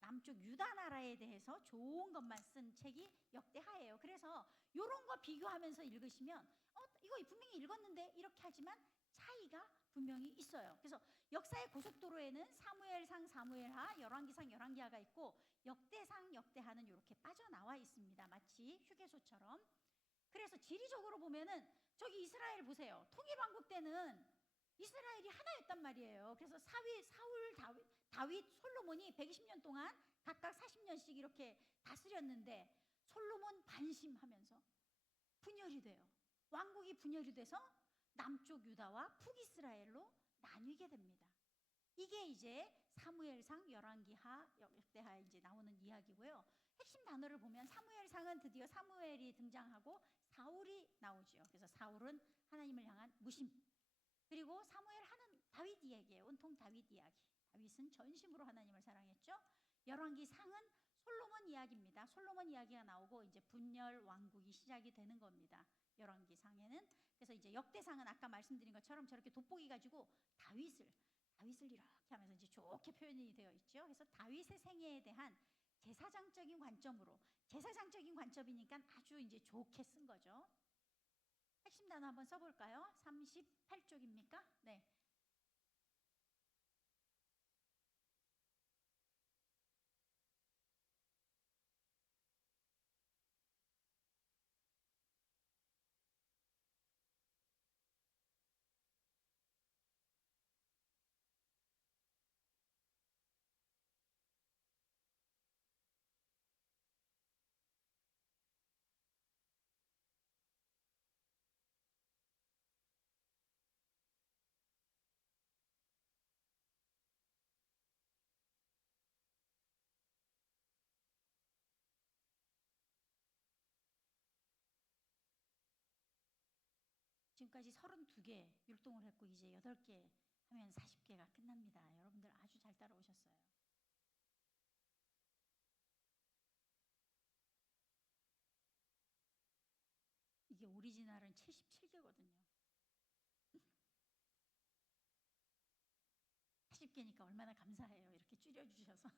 남쪽 유다 나라에 대해서 좋은 것만 쓴 책이 역대하예요. 그래서 이런 거 비교하면서 읽으시면 이거 분명히 읽었는데 이렇게 하지만 차이가 분명히 있어요. 그래서 역사의 고속도로에는 사무엘상, 사무엘하, 열왕기상, 열왕기하가 있고 역대상, 역대하는 이렇게 빠져나와 있습니다. 마치 휴게소처럼. 그래서 지리적으로 보면은 저기 이스라엘 보세요. 통일왕국 때는 이스라엘이 하나였단 말이에요. 그래서 사울, 다윗, 솔로몬이 120년 동안 각각 40년씩 이렇게 다스렸는데 솔로몬 반심하면서 분열이 돼요. 왕국이 분열이 돼서 남쪽 유다와 북이스라엘로 나뉘게 됩니다. 이게 이제 사무엘상, 열왕기하, 역대하에 이제 나오는 이야기고요. 핵심 단어를 보면 사무엘상은 드디어 사무엘이 등장하고 사울이 나오죠. 그래서 사울은 하나님을 향한 무심. 그리고 사무엘 하는 다윗 이야기예요. 온통 다윗 이야기. 다윗은 전심으로 하나님을 사랑했죠. 열왕기상은 솔로몬 이야기입니다. 솔로몬 이야기가 나오고 이제 분열 왕국이 시작이 되는 겁니다. 열왕기상에는. 그래서 이제 역대상은 아까 말씀드린 것처럼 저렇게 돋보기 가지고 다윗을 이렇게 하면서 이제 좋게 표현이 되어 있죠. 그래서 다윗의 생애에 대한 제사장적인 관점으로, 제사장적인 관점이니까 아주 이제 좋게 쓴 거죠. 핵심 단어 한번 써볼까요? 38쪽입니까? 네. 지금까지 32개 율동을 했고 이제 8개 하면 40개가 끝납니다. 여러분들 아주 잘 따라오셨어요. 이게 오리지널은 77개거든요. 40개니까 얼마나 감사해요. 이렇게 줄여주셔서.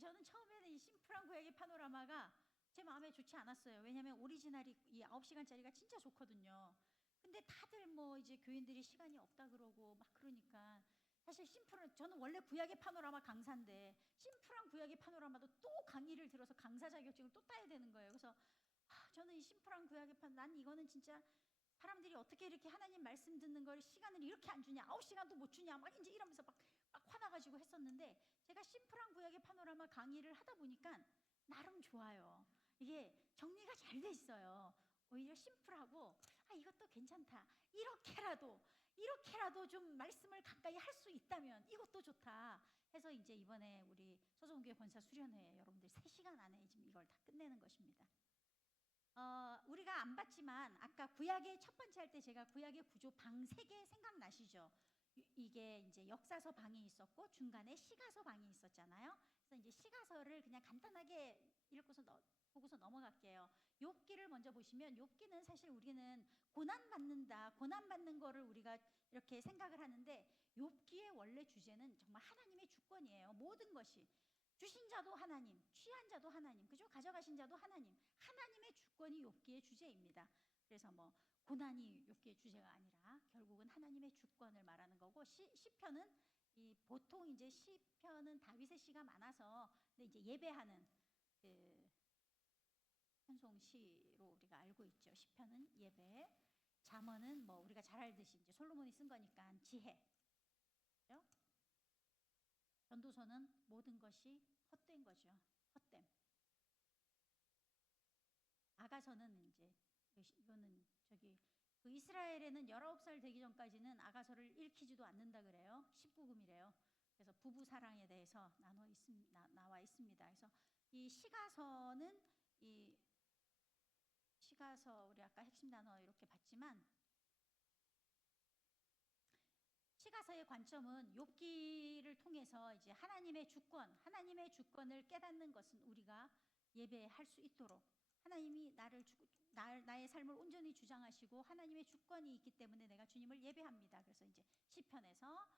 저는 처음에는 이 심플한 구약의 파노라마가 제 마음에 좋지 않았어요. 왜냐하면 오리지널이 이 9시간짜리가 진짜 좋거든요. 근데 다들 뭐 이제 교인들이 시간이 없다 그러고 막 그러니까 사실 심플한, 저는 원래 구약의 파노라마 강사인데 심플한 구약의 파노라마도 또 강의를 들어서 강사 자격증을 또 따야 되는 거예요. 그래서 저는 이 심플한 구약의 난 이거는 진짜 사람들이 어떻게 이렇게 하나님 말씀 듣는 걸 시간을 이렇게 안 주냐, 9시간도 못 주냐, 막 이제 이러면서 막 화나가지고 했었는데, 제가 심플한 구약의 파노라마 강의를 하다 보니까 나름 좋아요. 이게 정리가 잘 돼 있어요. 오히려 심플하고 이것도 괜찮다. 이렇게라도 좀 말씀을 가까이 할 수 있다면 이것도 좋다 해서 이제 이번에 우리 서정교회 권사 수련회에 여러분들 3시간 안에 지금 이걸 다 끝내는 것입니다. 우리가 안 봤지만 아까 구약의 첫 번째 할 때 제가 구약의 구조 방 3개 생각나시죠? 이게 이제 역사서 방이 있었고 중간에 시가서 방이 있었잖아요. 그래서 이제 시가서를 그냥 간단하게 읽고서 보고서 넘어갈게요. 욥기를 먼저 보시면, 욥기는 사실 우리는 고난받는 거를 우리가 이렇게 생각을 하는데, 욥기의 원래 주제는 정말 하나님의 주권이에요. 모든 것이 주신 자도 하나님, 취한 자도 하나님, 그죠? 가져가신 자도 하나님, 하나님의 주권이 욥기의 주제입니다. 그래서 뭐 고난이 욥기의 주제가 아니라 결국은 하나님의 주권을 말하는 거고, 시편은 보통 이제 시편은 다윗의 시가 많아서 근데 이제 예배하는 그 찬송시로 우리가 알고 있죠. 시편은 예배, 잠언은 뭐 우리가 잘 알듯이 이제 솔로몬이 쓴 거니까 지혜, 그죠? 전도서는 모든 것이 헛된 거죠. 헛됨. 아가서는 이제 이거는 그 이스라엘에는 19살 되기 전까지는 아가서를 읽히지도 않는다 그래요. 19금이래요. 그래서 부부 사랑에 대해서 나와 있습니다. 그래서 이 시가서는 시가서 우리 아까 핵심 단어 이렇게 봤지만, 시가서의 관점은 욥기를 통해서 이제 하나님의 주권을 깨닫는 것은 우리가 예배할 수 있도록, 하나님이 나의 삶을 온전히 주장하시고 하나님의 주권이 있기 때문에 내가 주님을 예배합니다. 그래서 이제 시편에서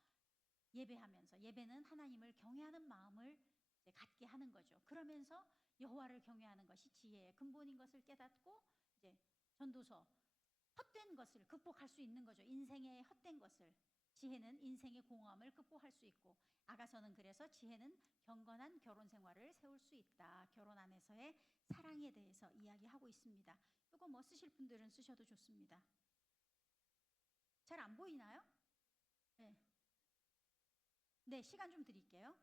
예배하면서, 예배는 하나님을 경외하는 마음을 이제 갖게 하는 거죠. 그러면서 여호와를 경외하는 것이 지혜의 근본인 것을 깨닫고, 이제 전도서 헛된 것을 극복할 수 있는 거죠. 인생의 헛된 것을. 지혜는 인생의 공허함을 극복할 수 있고, 아가서는 그래서 지혜는 경건한 결혼 생활을 세울 수 있다. 결혼 안에서의 사랑에 대해서 이야기하고 있습니다. 이거 뭐 쓰실 분들은 쓰셔도 좋습니다. 잘 안 보이나요? 네. 네, 시간 좀 드릴게요.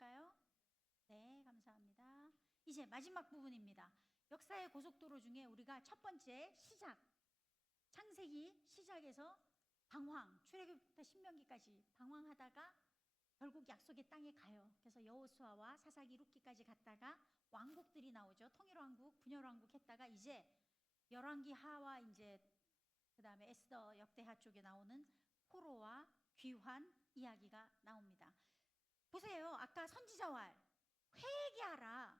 될까요? 네, 감사합니다. 이제 마지막 부분입니다. 역사의 고속도로 중에 우리가 첫 번째 시작, 창세기 시작에서 방황, 출애굽부터 신명기까지 방황하다가 결국 약속의 땅에 가요. 그래서 여호수아와 사사기 룻기까지 갔다가 왕국들이 나오죠. 통일왕국, 분열왕국 했다가 이제 열왕기 하와 이제 그다음에 에스더 역대하 쪽에 나오는 포로와 귀환 이야기가 나옵니다. 보세요. 아까 선지자왈 회개하라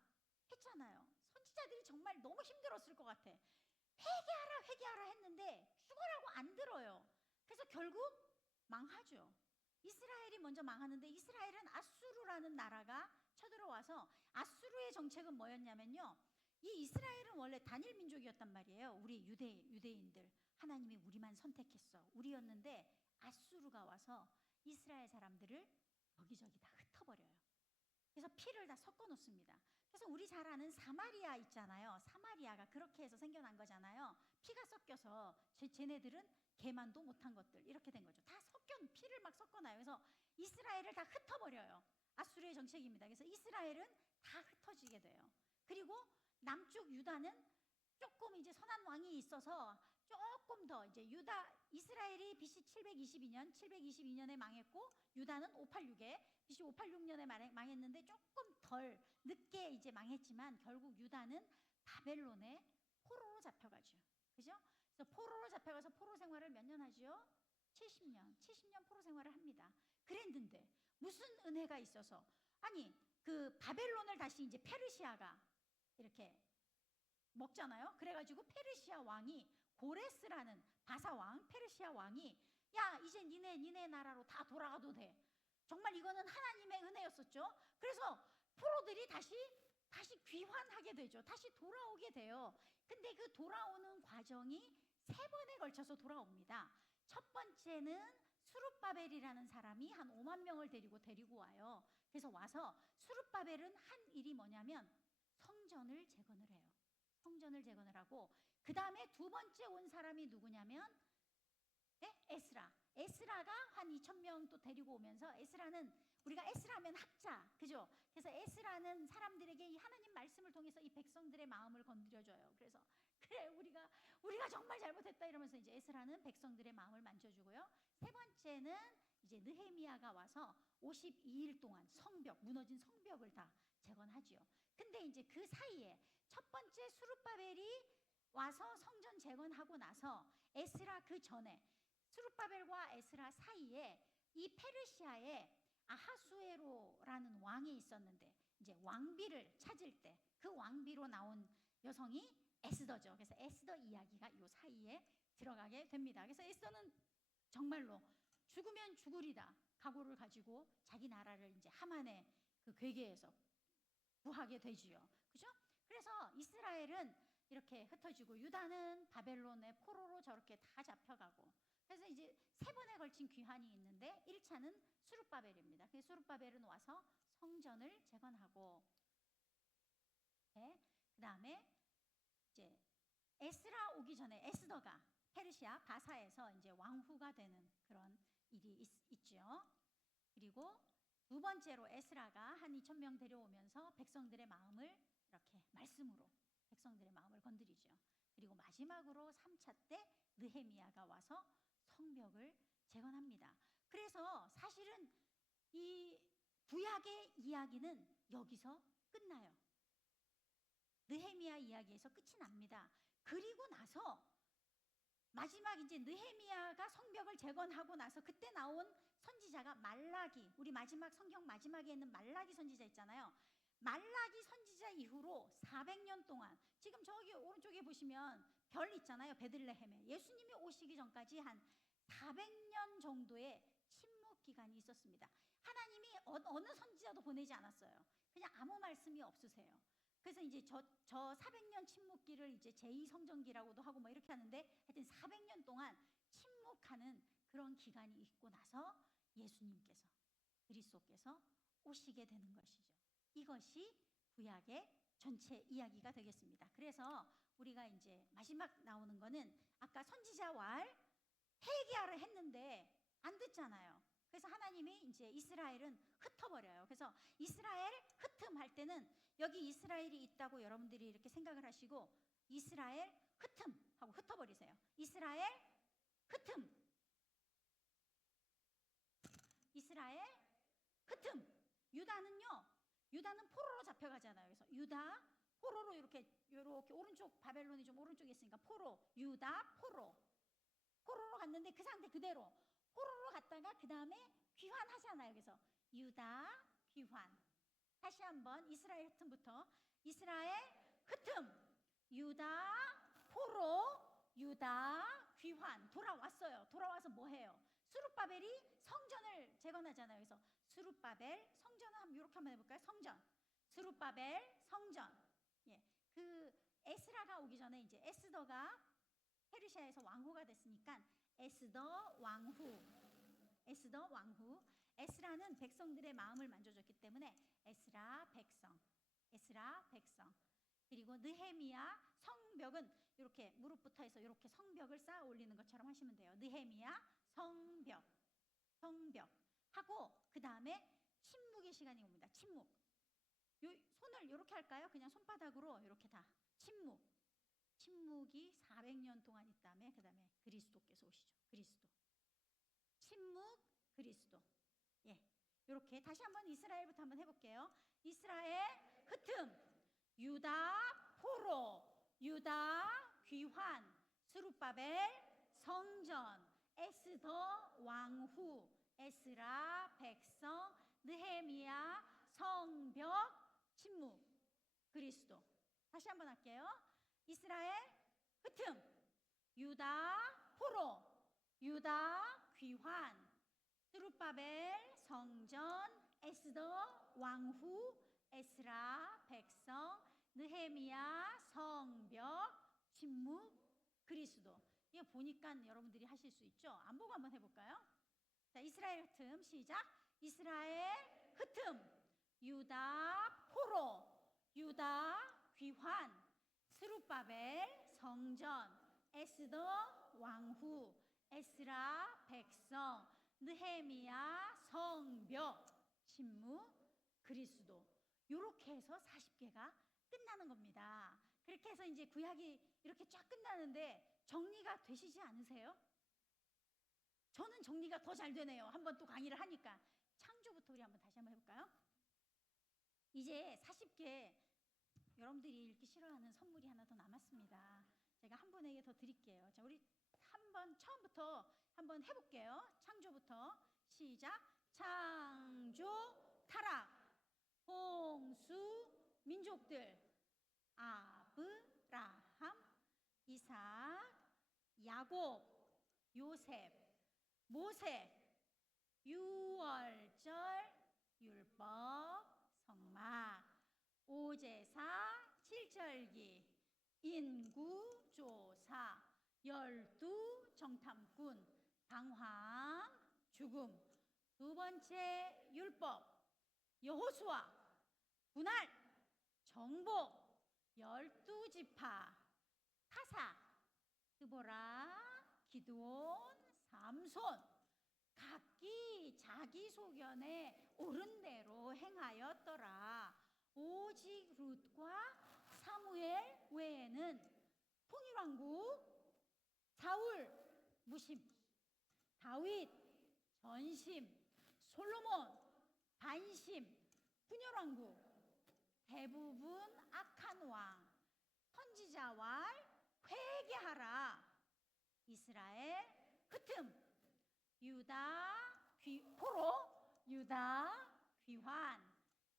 했잖아요. 선지자들이 정말 너무 힘들었을 것 같아. 회개하라 회개하라 했는데 죽어라고 안 들어요. 그래서 결국 망하죠. 이스라엘이 먼저 망하는데 이스라엘은 아수르라는 나라가 쳐들어와서 아수르의 정책은 뭐였냐면요. 이 이스라엘은 원래 단일 민족이었단 말이에요. 우리 유대인들. 하나님이 우리만 선택했어. 우리였는데 아수르가 와서 이스라엘 사람들을 여기저기 다 흩어버려요. 그래서 피를 다 섞어 놓습니다. 그래서 우리 잘 아는 사마리아 있잖아요. 사마리아가 그렇게 해서 생겨난 거잖아요. 피가 섞여서 쟤네들은 개만도 못한 것들 이렇게 된 거죠. 다 피를 막 섞어놔요. 그래서 이스라엘을 다 흩어버려요. 아수르의 정책입니다. 그래서 이스라엘은 다 흩어지게 돼요. 그리고 남쪽 유다는 조금 이제 선한 왕이 있어서 조금 더 이제 이스라엘이 BC 722년에 망했고 유다는 586에 BC 586년에 망했는데 조금 덜 늦게 이제 망했지만 결국 유다는 바벨론의 포로로 잡혀가죠. 그죠? 그래서 포로로 잡혀가서 포로 생활을 몇 년 하죠? 70년 포로 생활을 합니다. 그랬는데 무슨 은혜가 있어서 아니 그 바벨론을 다시 이제 페르시아가 이렇게 먹잖아요. 그래가지고 페르시아 왕이 고레스라는 바사 왕, 페르시아 왕이 야 이제 니네 나라로 다 돌아가도 돼. 정말 이거는 하나님의 은혜였었죠. 그래서 포로들이 다시 귀환하게 되죠. 다시 돌아오게 돼요. 근데 그 돌아오는 과정이 3번에 걸쳐서 돌아옵니다. 첫 번째는 수룹바벨이라는 사람이 한 5만 명을 데리고 와요. 그래서 와서 수룹바벨은 한 일이 뭐냐면 성전을 재건을 해요. 성전을 재건을 하고 그 다음에 두 번째 온 사람이 누구냐면 에스라가 한 2,000명 또 데리고 오면서 에스라는 우리가 에스라면 학자, 그죠? 그래서 에스라는 사람들에게 이 하나님 말씀을 통해서 이 백성들의 마음을 건드려줘요. 그래서 그래 우리가 정말 잘못했다 이러면서 이제 에스라는 백성들의 마음을 만져주고요. 세 번째는 이제 느헤미야가 와서 52일 동안 무너진 성벽을 다 재건하지요. 근데 이제 그 사이에 첫 번째 수룹바벨이 와서 성전 재건하고 나서 에스라 그 전에 수룹바벨과 에스라 사이에 이 페르시아에 아하수에로라는 왕이 있었는데 이제 왕비를 찾을 때 그 왕비로 나온 여성이 에스더죠. 그래서 에스더 이야기가 이 사이에 들어가게 됩니다. 그래서 에스더는 정말로 죽으면 죽으리다 각오를 가지고 자기 나라를 이제 하만의 그 괴계에서 구하게 되지요. 그죠? 그래서 이스라엘은 이렇게 흩어지고 유다는 바벨론의 포로로 저렇게 다 잡혀가고 그래서 이제 3번에 걸친 귀환이 있는데 1차는 수룹바벨입니다. 그 수룹바벨은 와서 성전을 재건하고 그 다음에 이제 에스라 오기 전에 에스더가 페르시아 바사에서 이제 왕후가 되는 그런 일이 있죠. 그리고 두 번째로 에스라가 한 2,000명 데려오면서 백성들의 마음을 이렇게 말씀으로 백성들의 마음을 건드리죠. 그리고 마지막으로 3차 때 느헤미야가 와서 성벽을 재건합니다. 그래서 사실은 이 구약의 이야기는 여기서 끝나요. 느헤미야 이야기에서 끝이 납니다. 그리고 나서 마지막 이제 느헤미야가 성벽을 재건하고 나서 그때 나온 선지자가 말라기, 우리 마지막 성경 마지막에 있는 말라기 선지자 있잖아요. 말라기 선지자 이후로 400년 동안 지금 저기 오른쪽에 보시면 별 있잖아요. 베들레헴에 예수님이 오시기 전까지 한 400년 정도의 침묵 기간이 있었습니다. 하나님이 어느 선지자도 보내지 않았어요. 그냥 아무 말씀이 없으세요. 그래서 이제 저 400년 침묵기를 이제 제2성전기라고도 하고 뭐 이렇게 하는데 하여튼 400년 동안 침묵하는 그런 기간이 있고 나서 예수님께서 그리스도께서 오시게 되는 것이죠. 이것이 구약의 전체 이야기가 되겠습니다. 그래서 우리가 이제 마지막 나오는 거는 아까 선지자 왈 회개하라 했는데 안 듣잖아요. 그래서 하나님이 이제 이스라엘은 흩어버려요. 그래서 이스라엘 흩음할 때는 여기 이스라엘이 있다고 여러분들이 이렇게 생각을 하시고 이스라엘 흩음 하고 흩어버리세요. 이스라엘 흩음. 이스라엘 흩음. 유다는 포로로 잡혀가잖아요. 그래서 유다 포로로 이렇게 오른쪽 바벨론이 좀 오른쪽에 있으니까 유다 포로로 갔는데 그 상태 그대로 포로로 갔다가 그 다음에 귀환하잖아요. 그래서 유다 귀환. 다시 한번 이스라엘 흩음부터 이스라엘 흩음 유다 포로 유다 귀환 돌아왔어요. 돌아와서 뭐 해요? 스룹바벨이 성전을 재건하잖아요. 그래서 스룹바벨 성전을 이렇게 한번 해볼까요? 성전 스룹바벨 성전. 예, 그 에스라가 오기 전에 이제 에스더가 페르시아에서 왕후가 됐으니까 에스더 왕후. 에스라는 백성들의 마음을 만져줬기 때문에 에스라 백성. 그리고 느헤미야 성벽은 이렇게 무릎부터 해서 이렇게 성벽을 쌓아 올리는 것처럼 하시면 돼요. 느헤미야 성벽 하고 그 다음에 침묵의 시간이 옵니다. 침묵. 손을 이렇게 할까요? 그냥 손바닥으로 이렇게 다 침묵이 400년 동안 있다음에 그 다음에 그리스도께서 오시죠. 침묵 그리스도. 예, 이렇게 다시 한번 이스라엘부터 한번 해볼게요. 이스라엘 흩음 유다 포로 유다 귀환 스룹바벨 성전 에스더 왕후 에스라 백성 느헤미야 성벽 침묵 그리스도. 다시 한번 할게요. 이스라엘 흩음 유다 포로 유다 귀환 스룹바벨 성전 에스더 왕후 에스라 백성 느헤미야 성벽 침묵 그리스도. 이거 보니까 여러분들이 하실 수 있죠? 안 보고 한번 해볼까요? 자, 이스라엘 흩음 시작. 이스라엘 흩음 유다 포로 유다 귀환 스룹바벨 성전 에스더 왕후 에스라 백성 느헤미야 성벽 침묵 그리스도. 요렇게 해서 40개가 끝나는 겁니다. 그렇게 해서 이제 구약이 이렇게 쫙 끝나는데 정리가 되시지 않으세요? 저는 정리가 더 잘 되네요. 한번 또 강의를 하니까. 창조부터 우리 한번 다시 한번 해볼까요? 이제 40개 여러분들이 읽기 싫어하는 선물이 하나 더 남았습니다. 제가 한 분에게 더 드릴게요. 자, 우리 한번 처음부터 한번 해볼게요. 창조부터 시작. 창조 타락 홍수 민족들 아브라함 이삭 야곱 요셉 모세 유월절 율법 성막 오제사 칠절기 인구조사 12정탐꾼 당황 죽음 두 번째 율법 여호수아 분할 정복 12지파 타사 드보라 기드온 삼손 각기 자기 소견에 옳은 대로 행하였더라. 오직 룻과 사무엘 외에는 통일왕국 사울 무심 다윗 전심 솔로몬 반심 분열왕국 대부분 악한 왕 선지자와 회개하라. 이스라엘 흩음 유다 포로 유다 귀환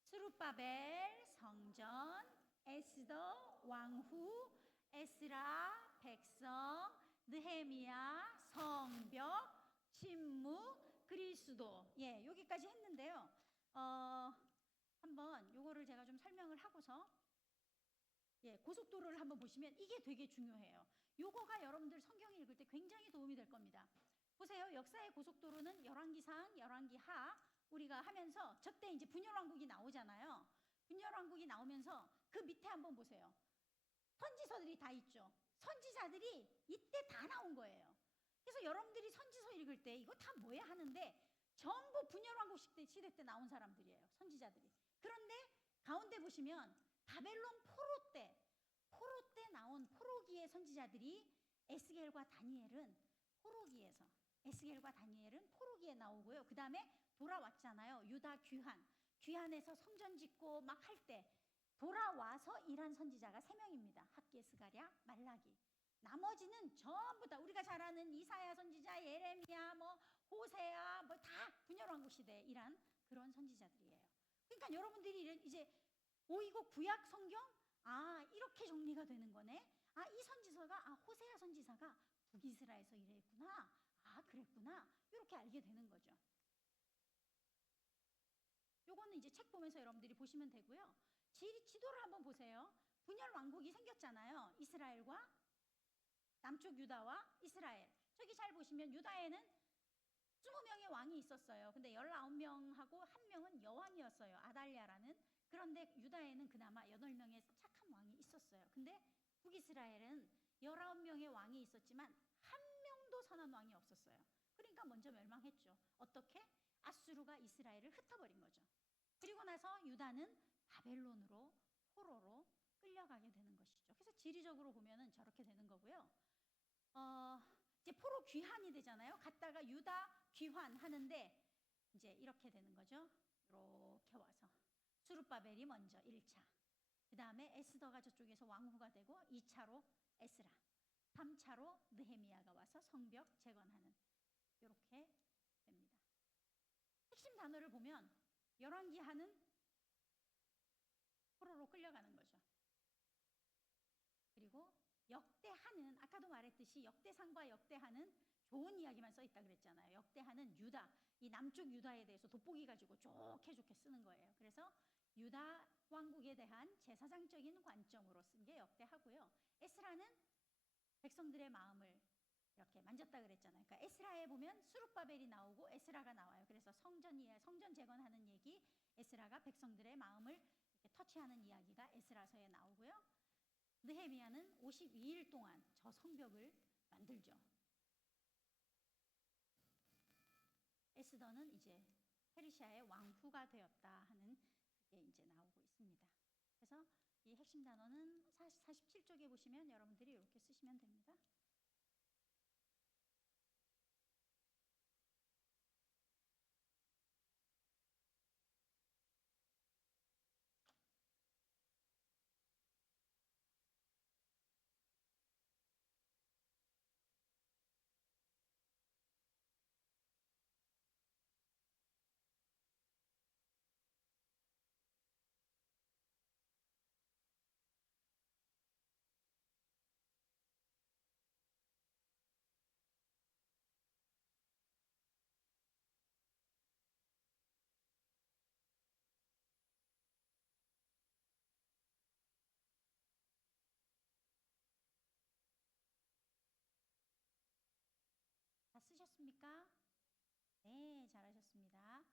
스룹바벨 성전 에스더 왕후 에스라 백성 느헤미야 성벽 침묵 그리스도. 예, 여기까지 했는데요. 한번 요거를 제가 좀 설명을 하고서 고속도로를 한번 보시면 이게 되게 중요해요. 요거가 여러분들 성경을 읽을 때 굉장히 도움이 될 겁니다. 보세요. 역사의 고속도로는 열왕기상, 열왕기하 우리가 하면서 저때 이제 분열왕국이 나오잖아요. 분열왕국이 나오면서 그 밑에 한번 보세요. 선지서들이 다 있죠. 선지자들이 이때 다 나온 거예요. 그래서 여러분들이 선지서 읽을 때 이거 다 뭐야 하는데 전부 분열왕국 시대 때 나온 사람들이에요. 선지자들이. 그런데 가운데 보시면 바벨론 포로 때 나온 포로기의 선지자들이 에스겔과 다니엘은 포로기에 나오고요. 그 다음에 돌아왔잖아요. 유다 귀환에서 성전 짓고 막 할 때 돌아와서 일한 선지자가 3명입니다. 학개, 스가랴, 말라기. 나머지는 전부 다 우리가 잘 아는 이사야 선지자, 예레미야, 뭐 호세야, 뭐 다 분열왕국 시대에 일한 그런 선지자들이에요. 그러니까 여러분들이 이제 이거 구약 성경 이렇게 정리가 되는 거네. 이 선지서가 호세아 선지사가 북이스라엘에서 일했구나. 그랬구나. 이렇게 알게 되는 거죠. 요거는 이제 책 보면서 여러분들이 보시면 되고요. 지도를 한번 보세요. 분열 왕국이 생겼잖아요. 이스라엘과 남쪽 유다와 이스라엘. 저기 잘 보시면 유다에는 20명의 왕이 있었어요. 근데 19명하고 1명은 여왕이었어요. 아달랴라는. 그런데 유다에는 그나마 8명의 착한 왕이 있었어요. 근데 북이스라엘은 19명의 왕이 있었지만 1명도 선한 왕이 없었어요. 그러니까 먼저 멸망했죠. 어떻게? 아수르가 이스라엘을 흩어버린 거죠. 그리고 나서 유다는 바벨론으로 포로로 끌려가게 되는 것이죠. 그래서 지리적으로 보면은 저렇게 되는 거고요. 이제 포로 귀환이 되잖아요. 갔다가 유다 귀환하는데 이제 이렇게 되는 거죠. 이렇게 와서 수룹바벨이 먼저 1차. 그 다음에 에스더가 저쪽에서 왕후가 되고 2차로 에스라. 3차로 느헤미야가 와서 성벽 재건하는 이렇게 됩니다. 핵심 단어를 보면 열왕기하는 포로로 끌려가는 거죠. 그리고 역대하는 아까도 말했듯이 역대상과 역대하는 좋은 이야기만 써 있다 그랬잖아요. 역대하는 유다, 이 남쪽 유다에 대해서 돋보기 가지고 좋게 쓰는 거예요. 그래서 유다 왕국에 대한 제사장적인 관점으로 쓴 게 역대하고요. 에스라는 백성들의 마음을 이렇게 만졌다 그랬잖아요. 그러니까 에스라에 보면 수룹바벨이 나오고 에스라가 나와요. 그래서 성전 재건하는 얘기, 에스라가 백성들의 마음을 이렇게 터치하는 이야기가 에스라서에 나오고요. 느헤미야는 52일 동안 저 성벽을 만들죠. 에스더는 이제 페르시아의 왕후가 되었다 하는 그게 이제 나오고 있습니다. 그래서 이 핵심 단어는 47쪽에 보시면 여러분들이 이렇게 쓰시면 됩니다. 다 쓰셨습니까? 네, 잘하셨습니다.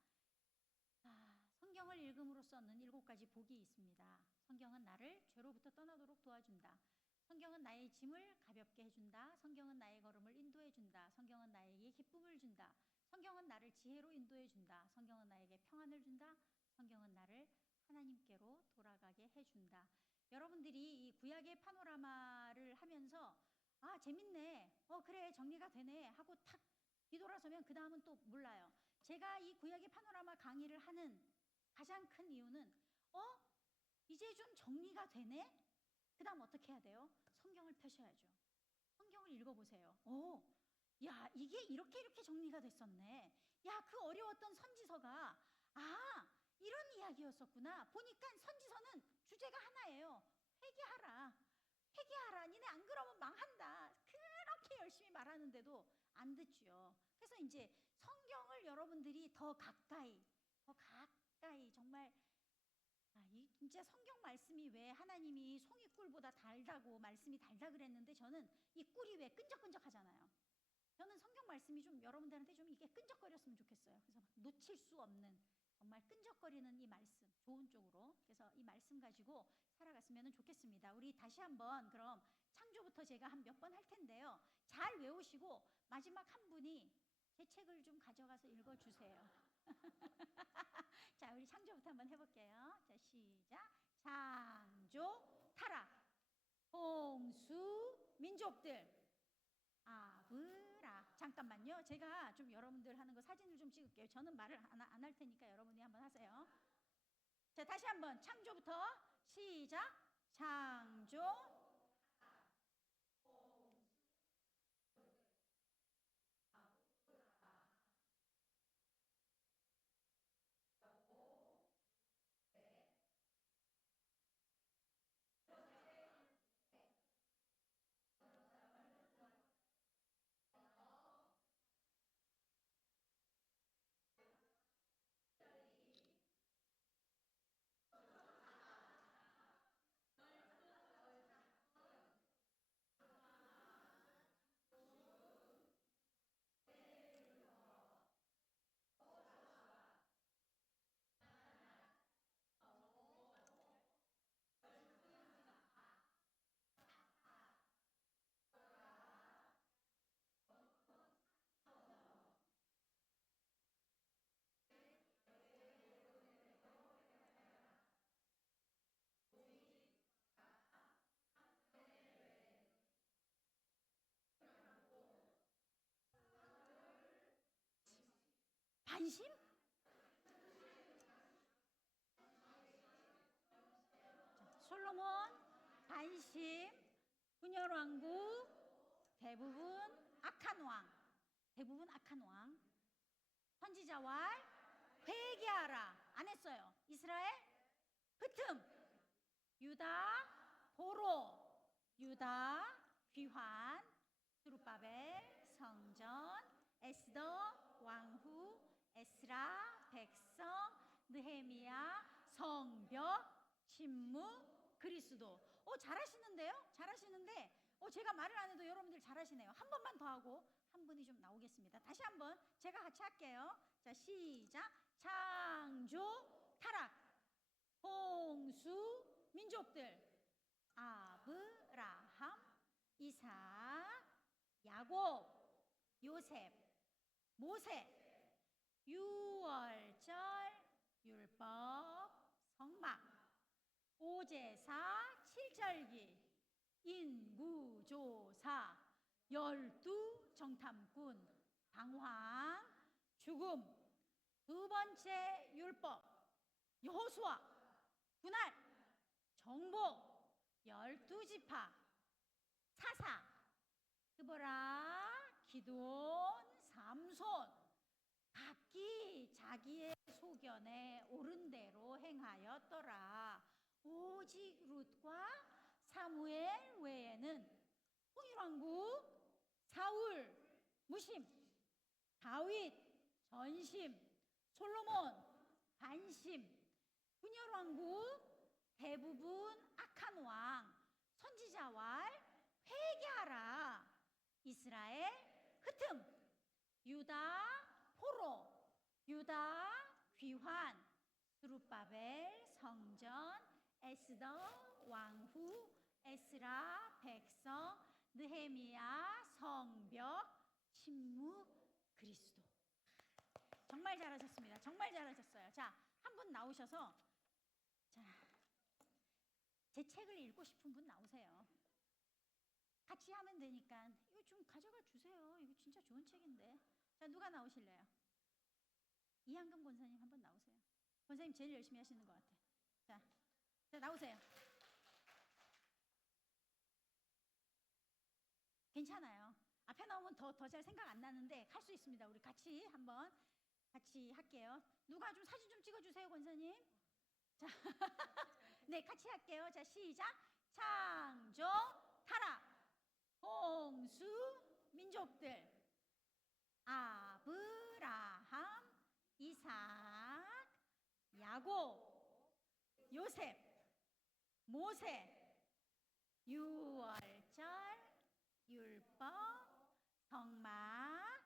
성경을 읽음으로써는 7가지 복이 있습니다. 성경은 나를 죄로부터 떠나도록 도와준다. 성경은 나의 짐을 가볍게 해준다. 성경은 나의 걸음을 인도해준다. 성경은 나에게 기쁨을 준다. 성경은 나를 지혜로 인도해준다. 성경은 나에게 평안을 준다. 성경은 나를 하나님께로 돌아가게 해준다. 여러분들이 이 구약의 파노라마를 하면서 재밌네. 그래, 정리가 되네. 하고 탁 뒤돌아서면 그 다음은 또 몰라요. 제가 이 구약의 파노라마 강의를 하는 가장 큰 이유는 이제 좀 정리가 되네? 그 다음 어떻게 해야 돼요? 성경을 펴셔야죠. 성경을 읽어보세요. 야, 이게 이렇게 정리가 됐었네. 야, 그 어려웠던 선지서가 이런 이야기였었구나. 보니까 선지서는 주제가 하나예요. 회개하라. 니네 안 그러면 망한다. 그렇게 열심히 말하는데도 안 듣죠. 그래서 이제 성경을 여러분들이 더 가까이 정말 진짜 성경 말씀이 왜 하나님이 송이꿀보다 달다고 말씀이 달다 그랬는데 저는 이 꿀이 왜 끈적끈적하잖아요. 저는 성경 말씀이 좀 여러분들한테 좀 이게 끈적거렸으면 좋겠어요. 그래서 막 놓칠 수 없는 정말 끈적거리는 이 말씀 좋은 쪽으로 그래서 이 말씀 가지고 살아갔으면 좋겠습니다. 우리 다시 한번 그럼 창조부터 제가 한 몇 번 할 텐데요. 잘 외우시고 마지막 한 분이 제 책을 좀 가져가서 읽어주세요. 자, 우리 창조부터 한번 해볼게요. 자, 시작. 창조, 타락, 홍수, 민족들, 아브라. 잠깐만요. 제가 좀 여러분들 하는 거 사진을 좀 찍을게요. 저는 말을 안 할 테니까 여러분이 한번 하세요. 자, 다시 한번 창조부터 시작. 창조, 반심? 솔로몬, 반심, 분열왕국, 대부분 악한 왕, 대부분 악한 왕, 선지자왈, 회개하라. 안 했어요. 이스라엘, 흩음, 유다, 보로, 유다, 귀환, 스룹바벨, 성전, 에스더, 왕후, 에스라, 백성, 느헤미야, 성벽, 침묵, 그리스도. 잘하시는데요? 잘하시는데 제가 말을 안 해도 여러분들 잘하시네요. 한 번만 더 하고 한 분이 좀 나오겠습니다. 다시 한번 제가 같이 할게요. 자, 시작. 창조, 타락, 홍수, 민족들, 아브라함, 이삭, 야곱, 요셉, 모세, 유월절, 율법, 성막, 오제사, 칠절기, 인구조사, 12정탐꾼, 방황, 죽음, 두 번째 율법, 여호수아, 분할, 정복, 12지파, 사사, 드보라, 기드온, 삼손, 각기 자기의 소견에 옳은 대로 행하였더라. 오직 룻과 사무엘 외에는 통일왕국, 사울, 무심, 다윗, 전심, 솔로몬, 반심, 분열왕국, 대부분 악한 왕, 선지자왈, 회개하라. 이스라엘, 흩음, 유다, 포로, 유다, 귀환, 스룹바벨, 성전, 에스더, 왕후, 에스라, 백성, 느헤미야, 성벽, 침묵, 그리스도. 정말 잘하셨습니다. 정말 잘하셨어요. 자, 한 분 나오셔서 자, 제 책을 읽고 싶은 분 나오세요. 같이 하면 되니까 이거 좀 가져가 주세요. 이거 진짜 좋은 책인데. 자, 누가 나오실래요? 이한금 권사님 한번 나오세요. 권사님 제일 열심히 하시는 것 같아. 자, 나오세요. 괜찮아요. 앞에 나오면 더 잘 생각 안 나는데 할 수 있습니다. 우리 같이 한번 같이 할게요. 누가 좀 사진 좀 찍어주세요, 권사님. 자, 네, 같이 할게요. 자, 시작. 창조, 타락, 홍수, 민족들, 아브라함, 이삭, 야곱, 요셉, 모세, 유월절, 율법, 성막,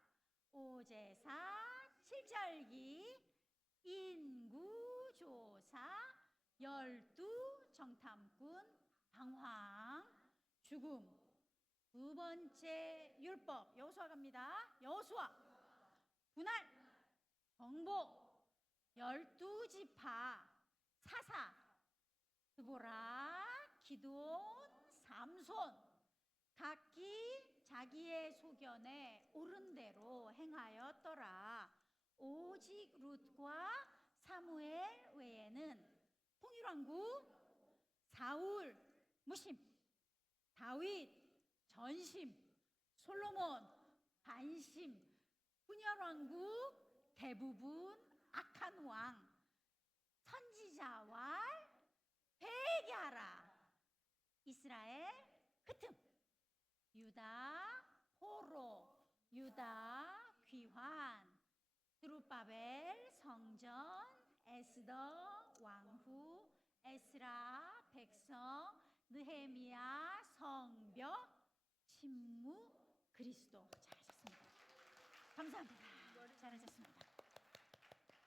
오제사, 칠절기, 인구조사, 12정탐꾼, 방황, 죽음, 두 번째 율법. 여호수아 갑니다. 여호수아, 분할, 정복, 12지파, 사사, 드보라, 기드온, 삼손, 각기 자기의 소견에 옳은 대로 행하였더라. 오직 룻과 사무엘 외에는 통일왕국 사울 무심, 다윗 전심, 솔로몬 반심, 분열왕국 대부분 악한 왕, 선지자와 회개하라. 이스라엘 흩음, 유다 포로, 유다 귀환, 드룹바벨 성전, 에스더 왕후, 에스라 백성, 느헤미야 성벽, 침무 그리스도. 잘하셨습니다. 감사합니다. 잘하셨습니다.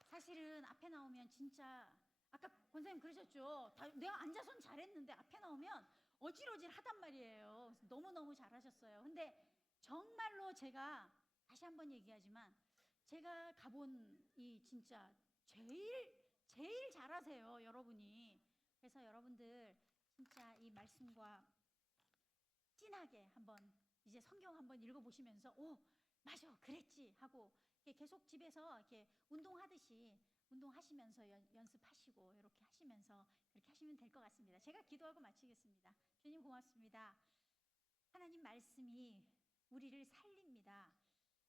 사실은 앞에 나오면 진짜 아까 권사님 그러셨죠. 내가 앉아선 잘했는데 앞에 나오면 어질어질 하단 말이에요. 너무너무 잘하셨어요. 근데 정말로 제가 다시 한번 얘기하지만 제가 가본 이 진짜 제일 잘하세요, 여러분이. 그래서 여러분들 진짜 이 말씀과 진하게 한번 이제 성경 한번 읽어보시면서 오 맞아 그랬지 하고 이렇게 계속 집에서 이렇게 운동하듯이 운동하시면서 연습하시고 이렇게 하시면서 그렇게 하시면 될 것 같습니다. 제가 기도하고 마치겠습니다. 주님 고맙습니다. 하나님 말씀이 우리를 살립니다.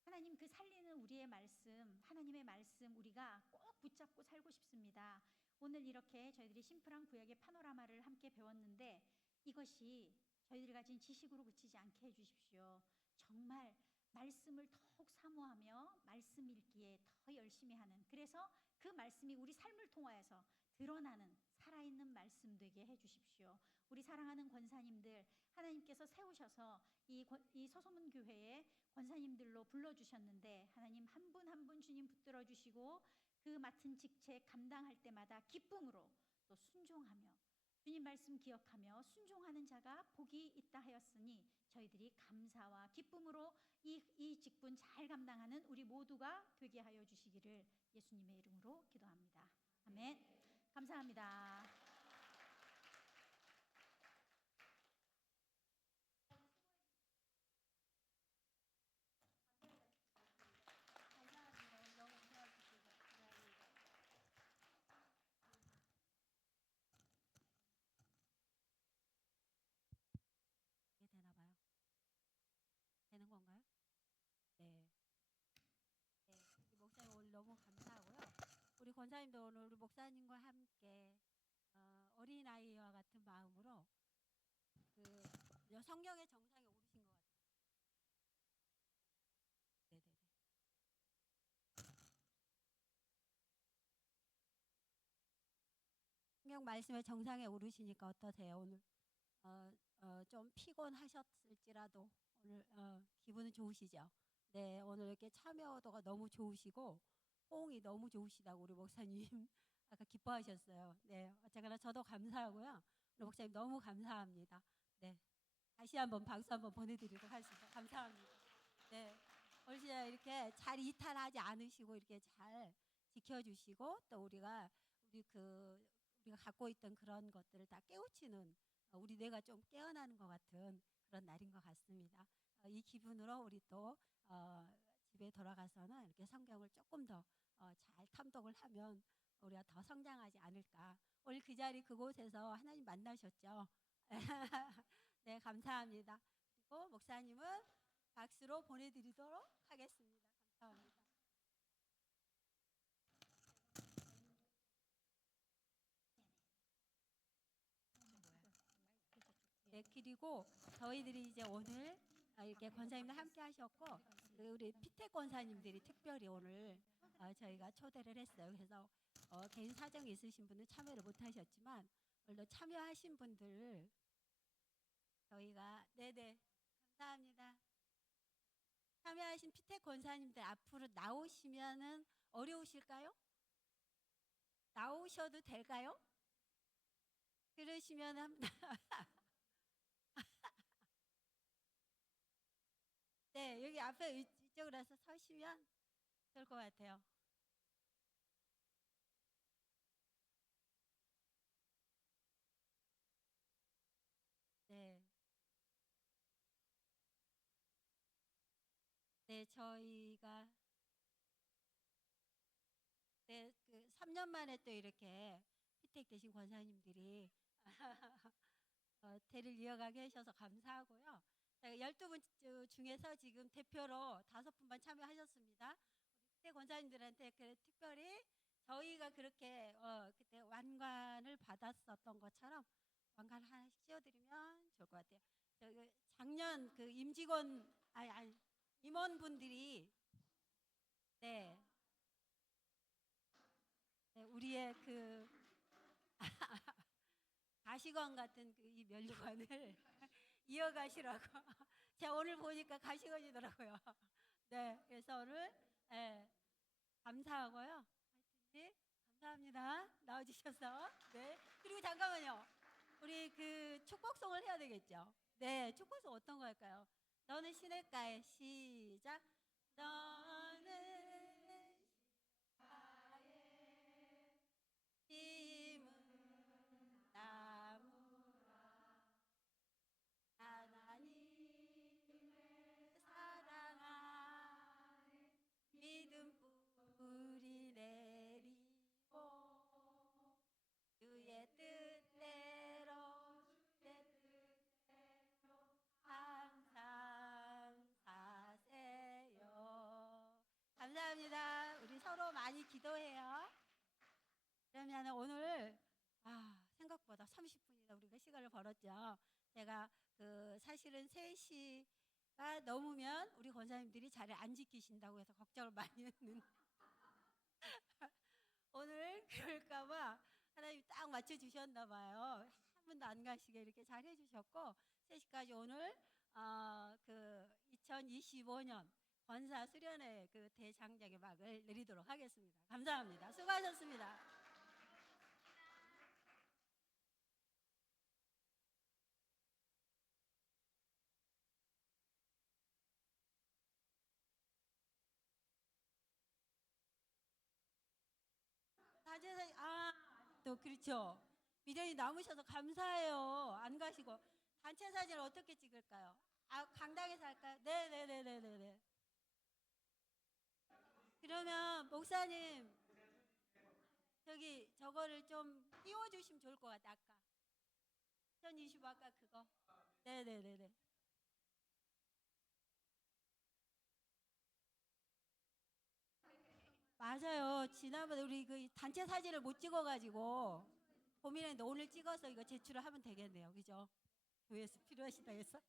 하나님 그 살리는 우리의 말씀, 하나님의 말씀 우리가 꼭 붙잡고 살고 싶습니다. 오늘 이렇게 저희들이 심플한 구약의 파노라마를 함께 배웠는데 이것이 저희들이 가진 지식으로 그치지 않게 해주십시오. 정말 말씀을 더욱 사모하며 말씀 읽기에 더 열심히 하는, 그래서 그 말씀이 우리 삶을 통하여서 드러나는 살아있는 말씀 되게 해주십시오. 우리 사랑하는 권사님들 하나님께서 세우셔서 이 서소문 교회에 권사님들로 불러주셨는데 하나님 한 분 한 분 주님 붙들어 주시고 그 맡은 직책 감당할 때마다 기쁨으로 또 순종하며 주님 말씀 기억하며 순종하는 자가 복이 있다 하였으니 저희들이 감사와 기쁨으로 이 직분 잘 감당하는 우리 모두가 되게 하여 주시기를 예수님의 이름으로 기도합니다. 아멘. 감사합니다. 이게 되나 봐요. 되는 건가요? 네. 네. 우리 목사님 오늘 너무 감사하고요. 우리 권사님도 오늘 우리 목사님과 함께 어린아이와 같은 마음으로 그 성경의 정상에 오르신 것 같아요. 네네네. 성경 말씀의 정상에 오르시니까 어떠세요? 오늘 좀 피곤하셨을지라도 오늘 기분은 좋으시죠? 네, 오늘 이렇게 참여도가 너무 좋으시고 호응이 너무 좋으시다고 우리 목사님 아까 기뻐하셨어요. 네, 어쨌거나 저도 감사하고요. 우리 목사님 너무 감사합니다. 네, 다시 한번 박수 한번 보내드리도록 하겠습니다. 감사합니다. 네, 오늘 진짜 이렇게 잘 이탈하지 않으시고 이렇게 잘 지켜주시고 또 우리가 갖고 있던 그런 것들을 다 깨우치는 우리 뇌가 좀 깨어나는 것 같은 그런 날인 것 같습니다. 이 기분으로 우리 또 집에 돌아가서는 이렇게 성경을 조금 더 잘 탐독을 하면 우리가 더 성장하지 않을까. 오늘 그 자리 그곳에서 하나님 만나셨죠? 네, 감사합니다. 그리고 목사님은 박수로 보내드리도록 하겠습니다. 감사합니다. 네, 그리고 저희들이 이제 오늘 이렇게 권사님들 함께 하셨고 우리 피택 권사님들이 특별히 오늘 저희가 초대를 했어요. 그래서 개인 사정이 있으신 분은 참여를 못 하셨지만 오늘도 참여하신 분들 저희가 네네 감사합니다. 참여하신 피택 권사님들 앞으로 나오시면은 어려우실까요? 나오셔도 될까요? 그러시면 네, 여기 앞에 이쪽으로 와서 서시면 그럴 것 같아요. 네. 네, 저희가 네, 그 3년 만에 또 이렇게 피택 되신 권사님들이 대를 이어가게 해주셔서 감사하고요. 12분 중에서 지금 대표로 5분만 참여하셨습니다. 우리 피택 권사님들한테 특별히 저희가 그렇게 그때 완관을 받았었던 것처럼 완관 하나씩 씌워드리면 좋을 것 같아요. 작년 그 임직원 아니 임원분들이 네, 네 우리의 그 가시관 같은 그 이 면류관을 이어가시라고. 제가 오늘 보니까 가시관이더라고요. 네, 그래서 오늘 예, 감사하고요. 하여튼 감사합니다. 나와주셔서. 네. 그리고 잠깐만요. 우리 그 축복송을 해야 되겠죠. 네, 축복송 어떤 거 할까요? 너는 시냇가에 시작. 너는 심은 나무라 하나님의 사랑 안에 믿음 뿌리 내리고 주의 뜻대로 항상 사세요. 감사합니다. 우리 서로 많이 기도해요. 그러면 오늘 생각보다 30분이나 우리가 시간을 벌었죠. 제가 그 사실은 3시가 넘으면 우리 권사님들이 자리를 안 지키신다고 해서 걱정을 많이 했는데 오늘 그럴까봐 하나님 딱 맞춰주셨나 봐요. 한 분도 안 가시게 이렇게 잘 해주셨고 3시까지 오늘 그 2025년 권사 수련회 그 대장작의 막을 내리도록 하겠습니다. 감사합니다. 수고하셨습니다. 다재사 또 그렇죠. 미련이 남으셔서 감사해요. 안 가시고 단체 사진을 어떻게 찍을까요? 강당에서 할까요? 네네네네네. 그러면 목사님 저거를 좀 띄워주시면 좋을 것 같아. 아까 2025 아까 그거. 네네네네. 맞아요. 지난번에 우리 그 단체 사진을 못 찍어가지고 고민했는데 오늘 찍어서 이거 제출을 하면 되겠네요. 그죠? 교회에서 필요하시다 해서.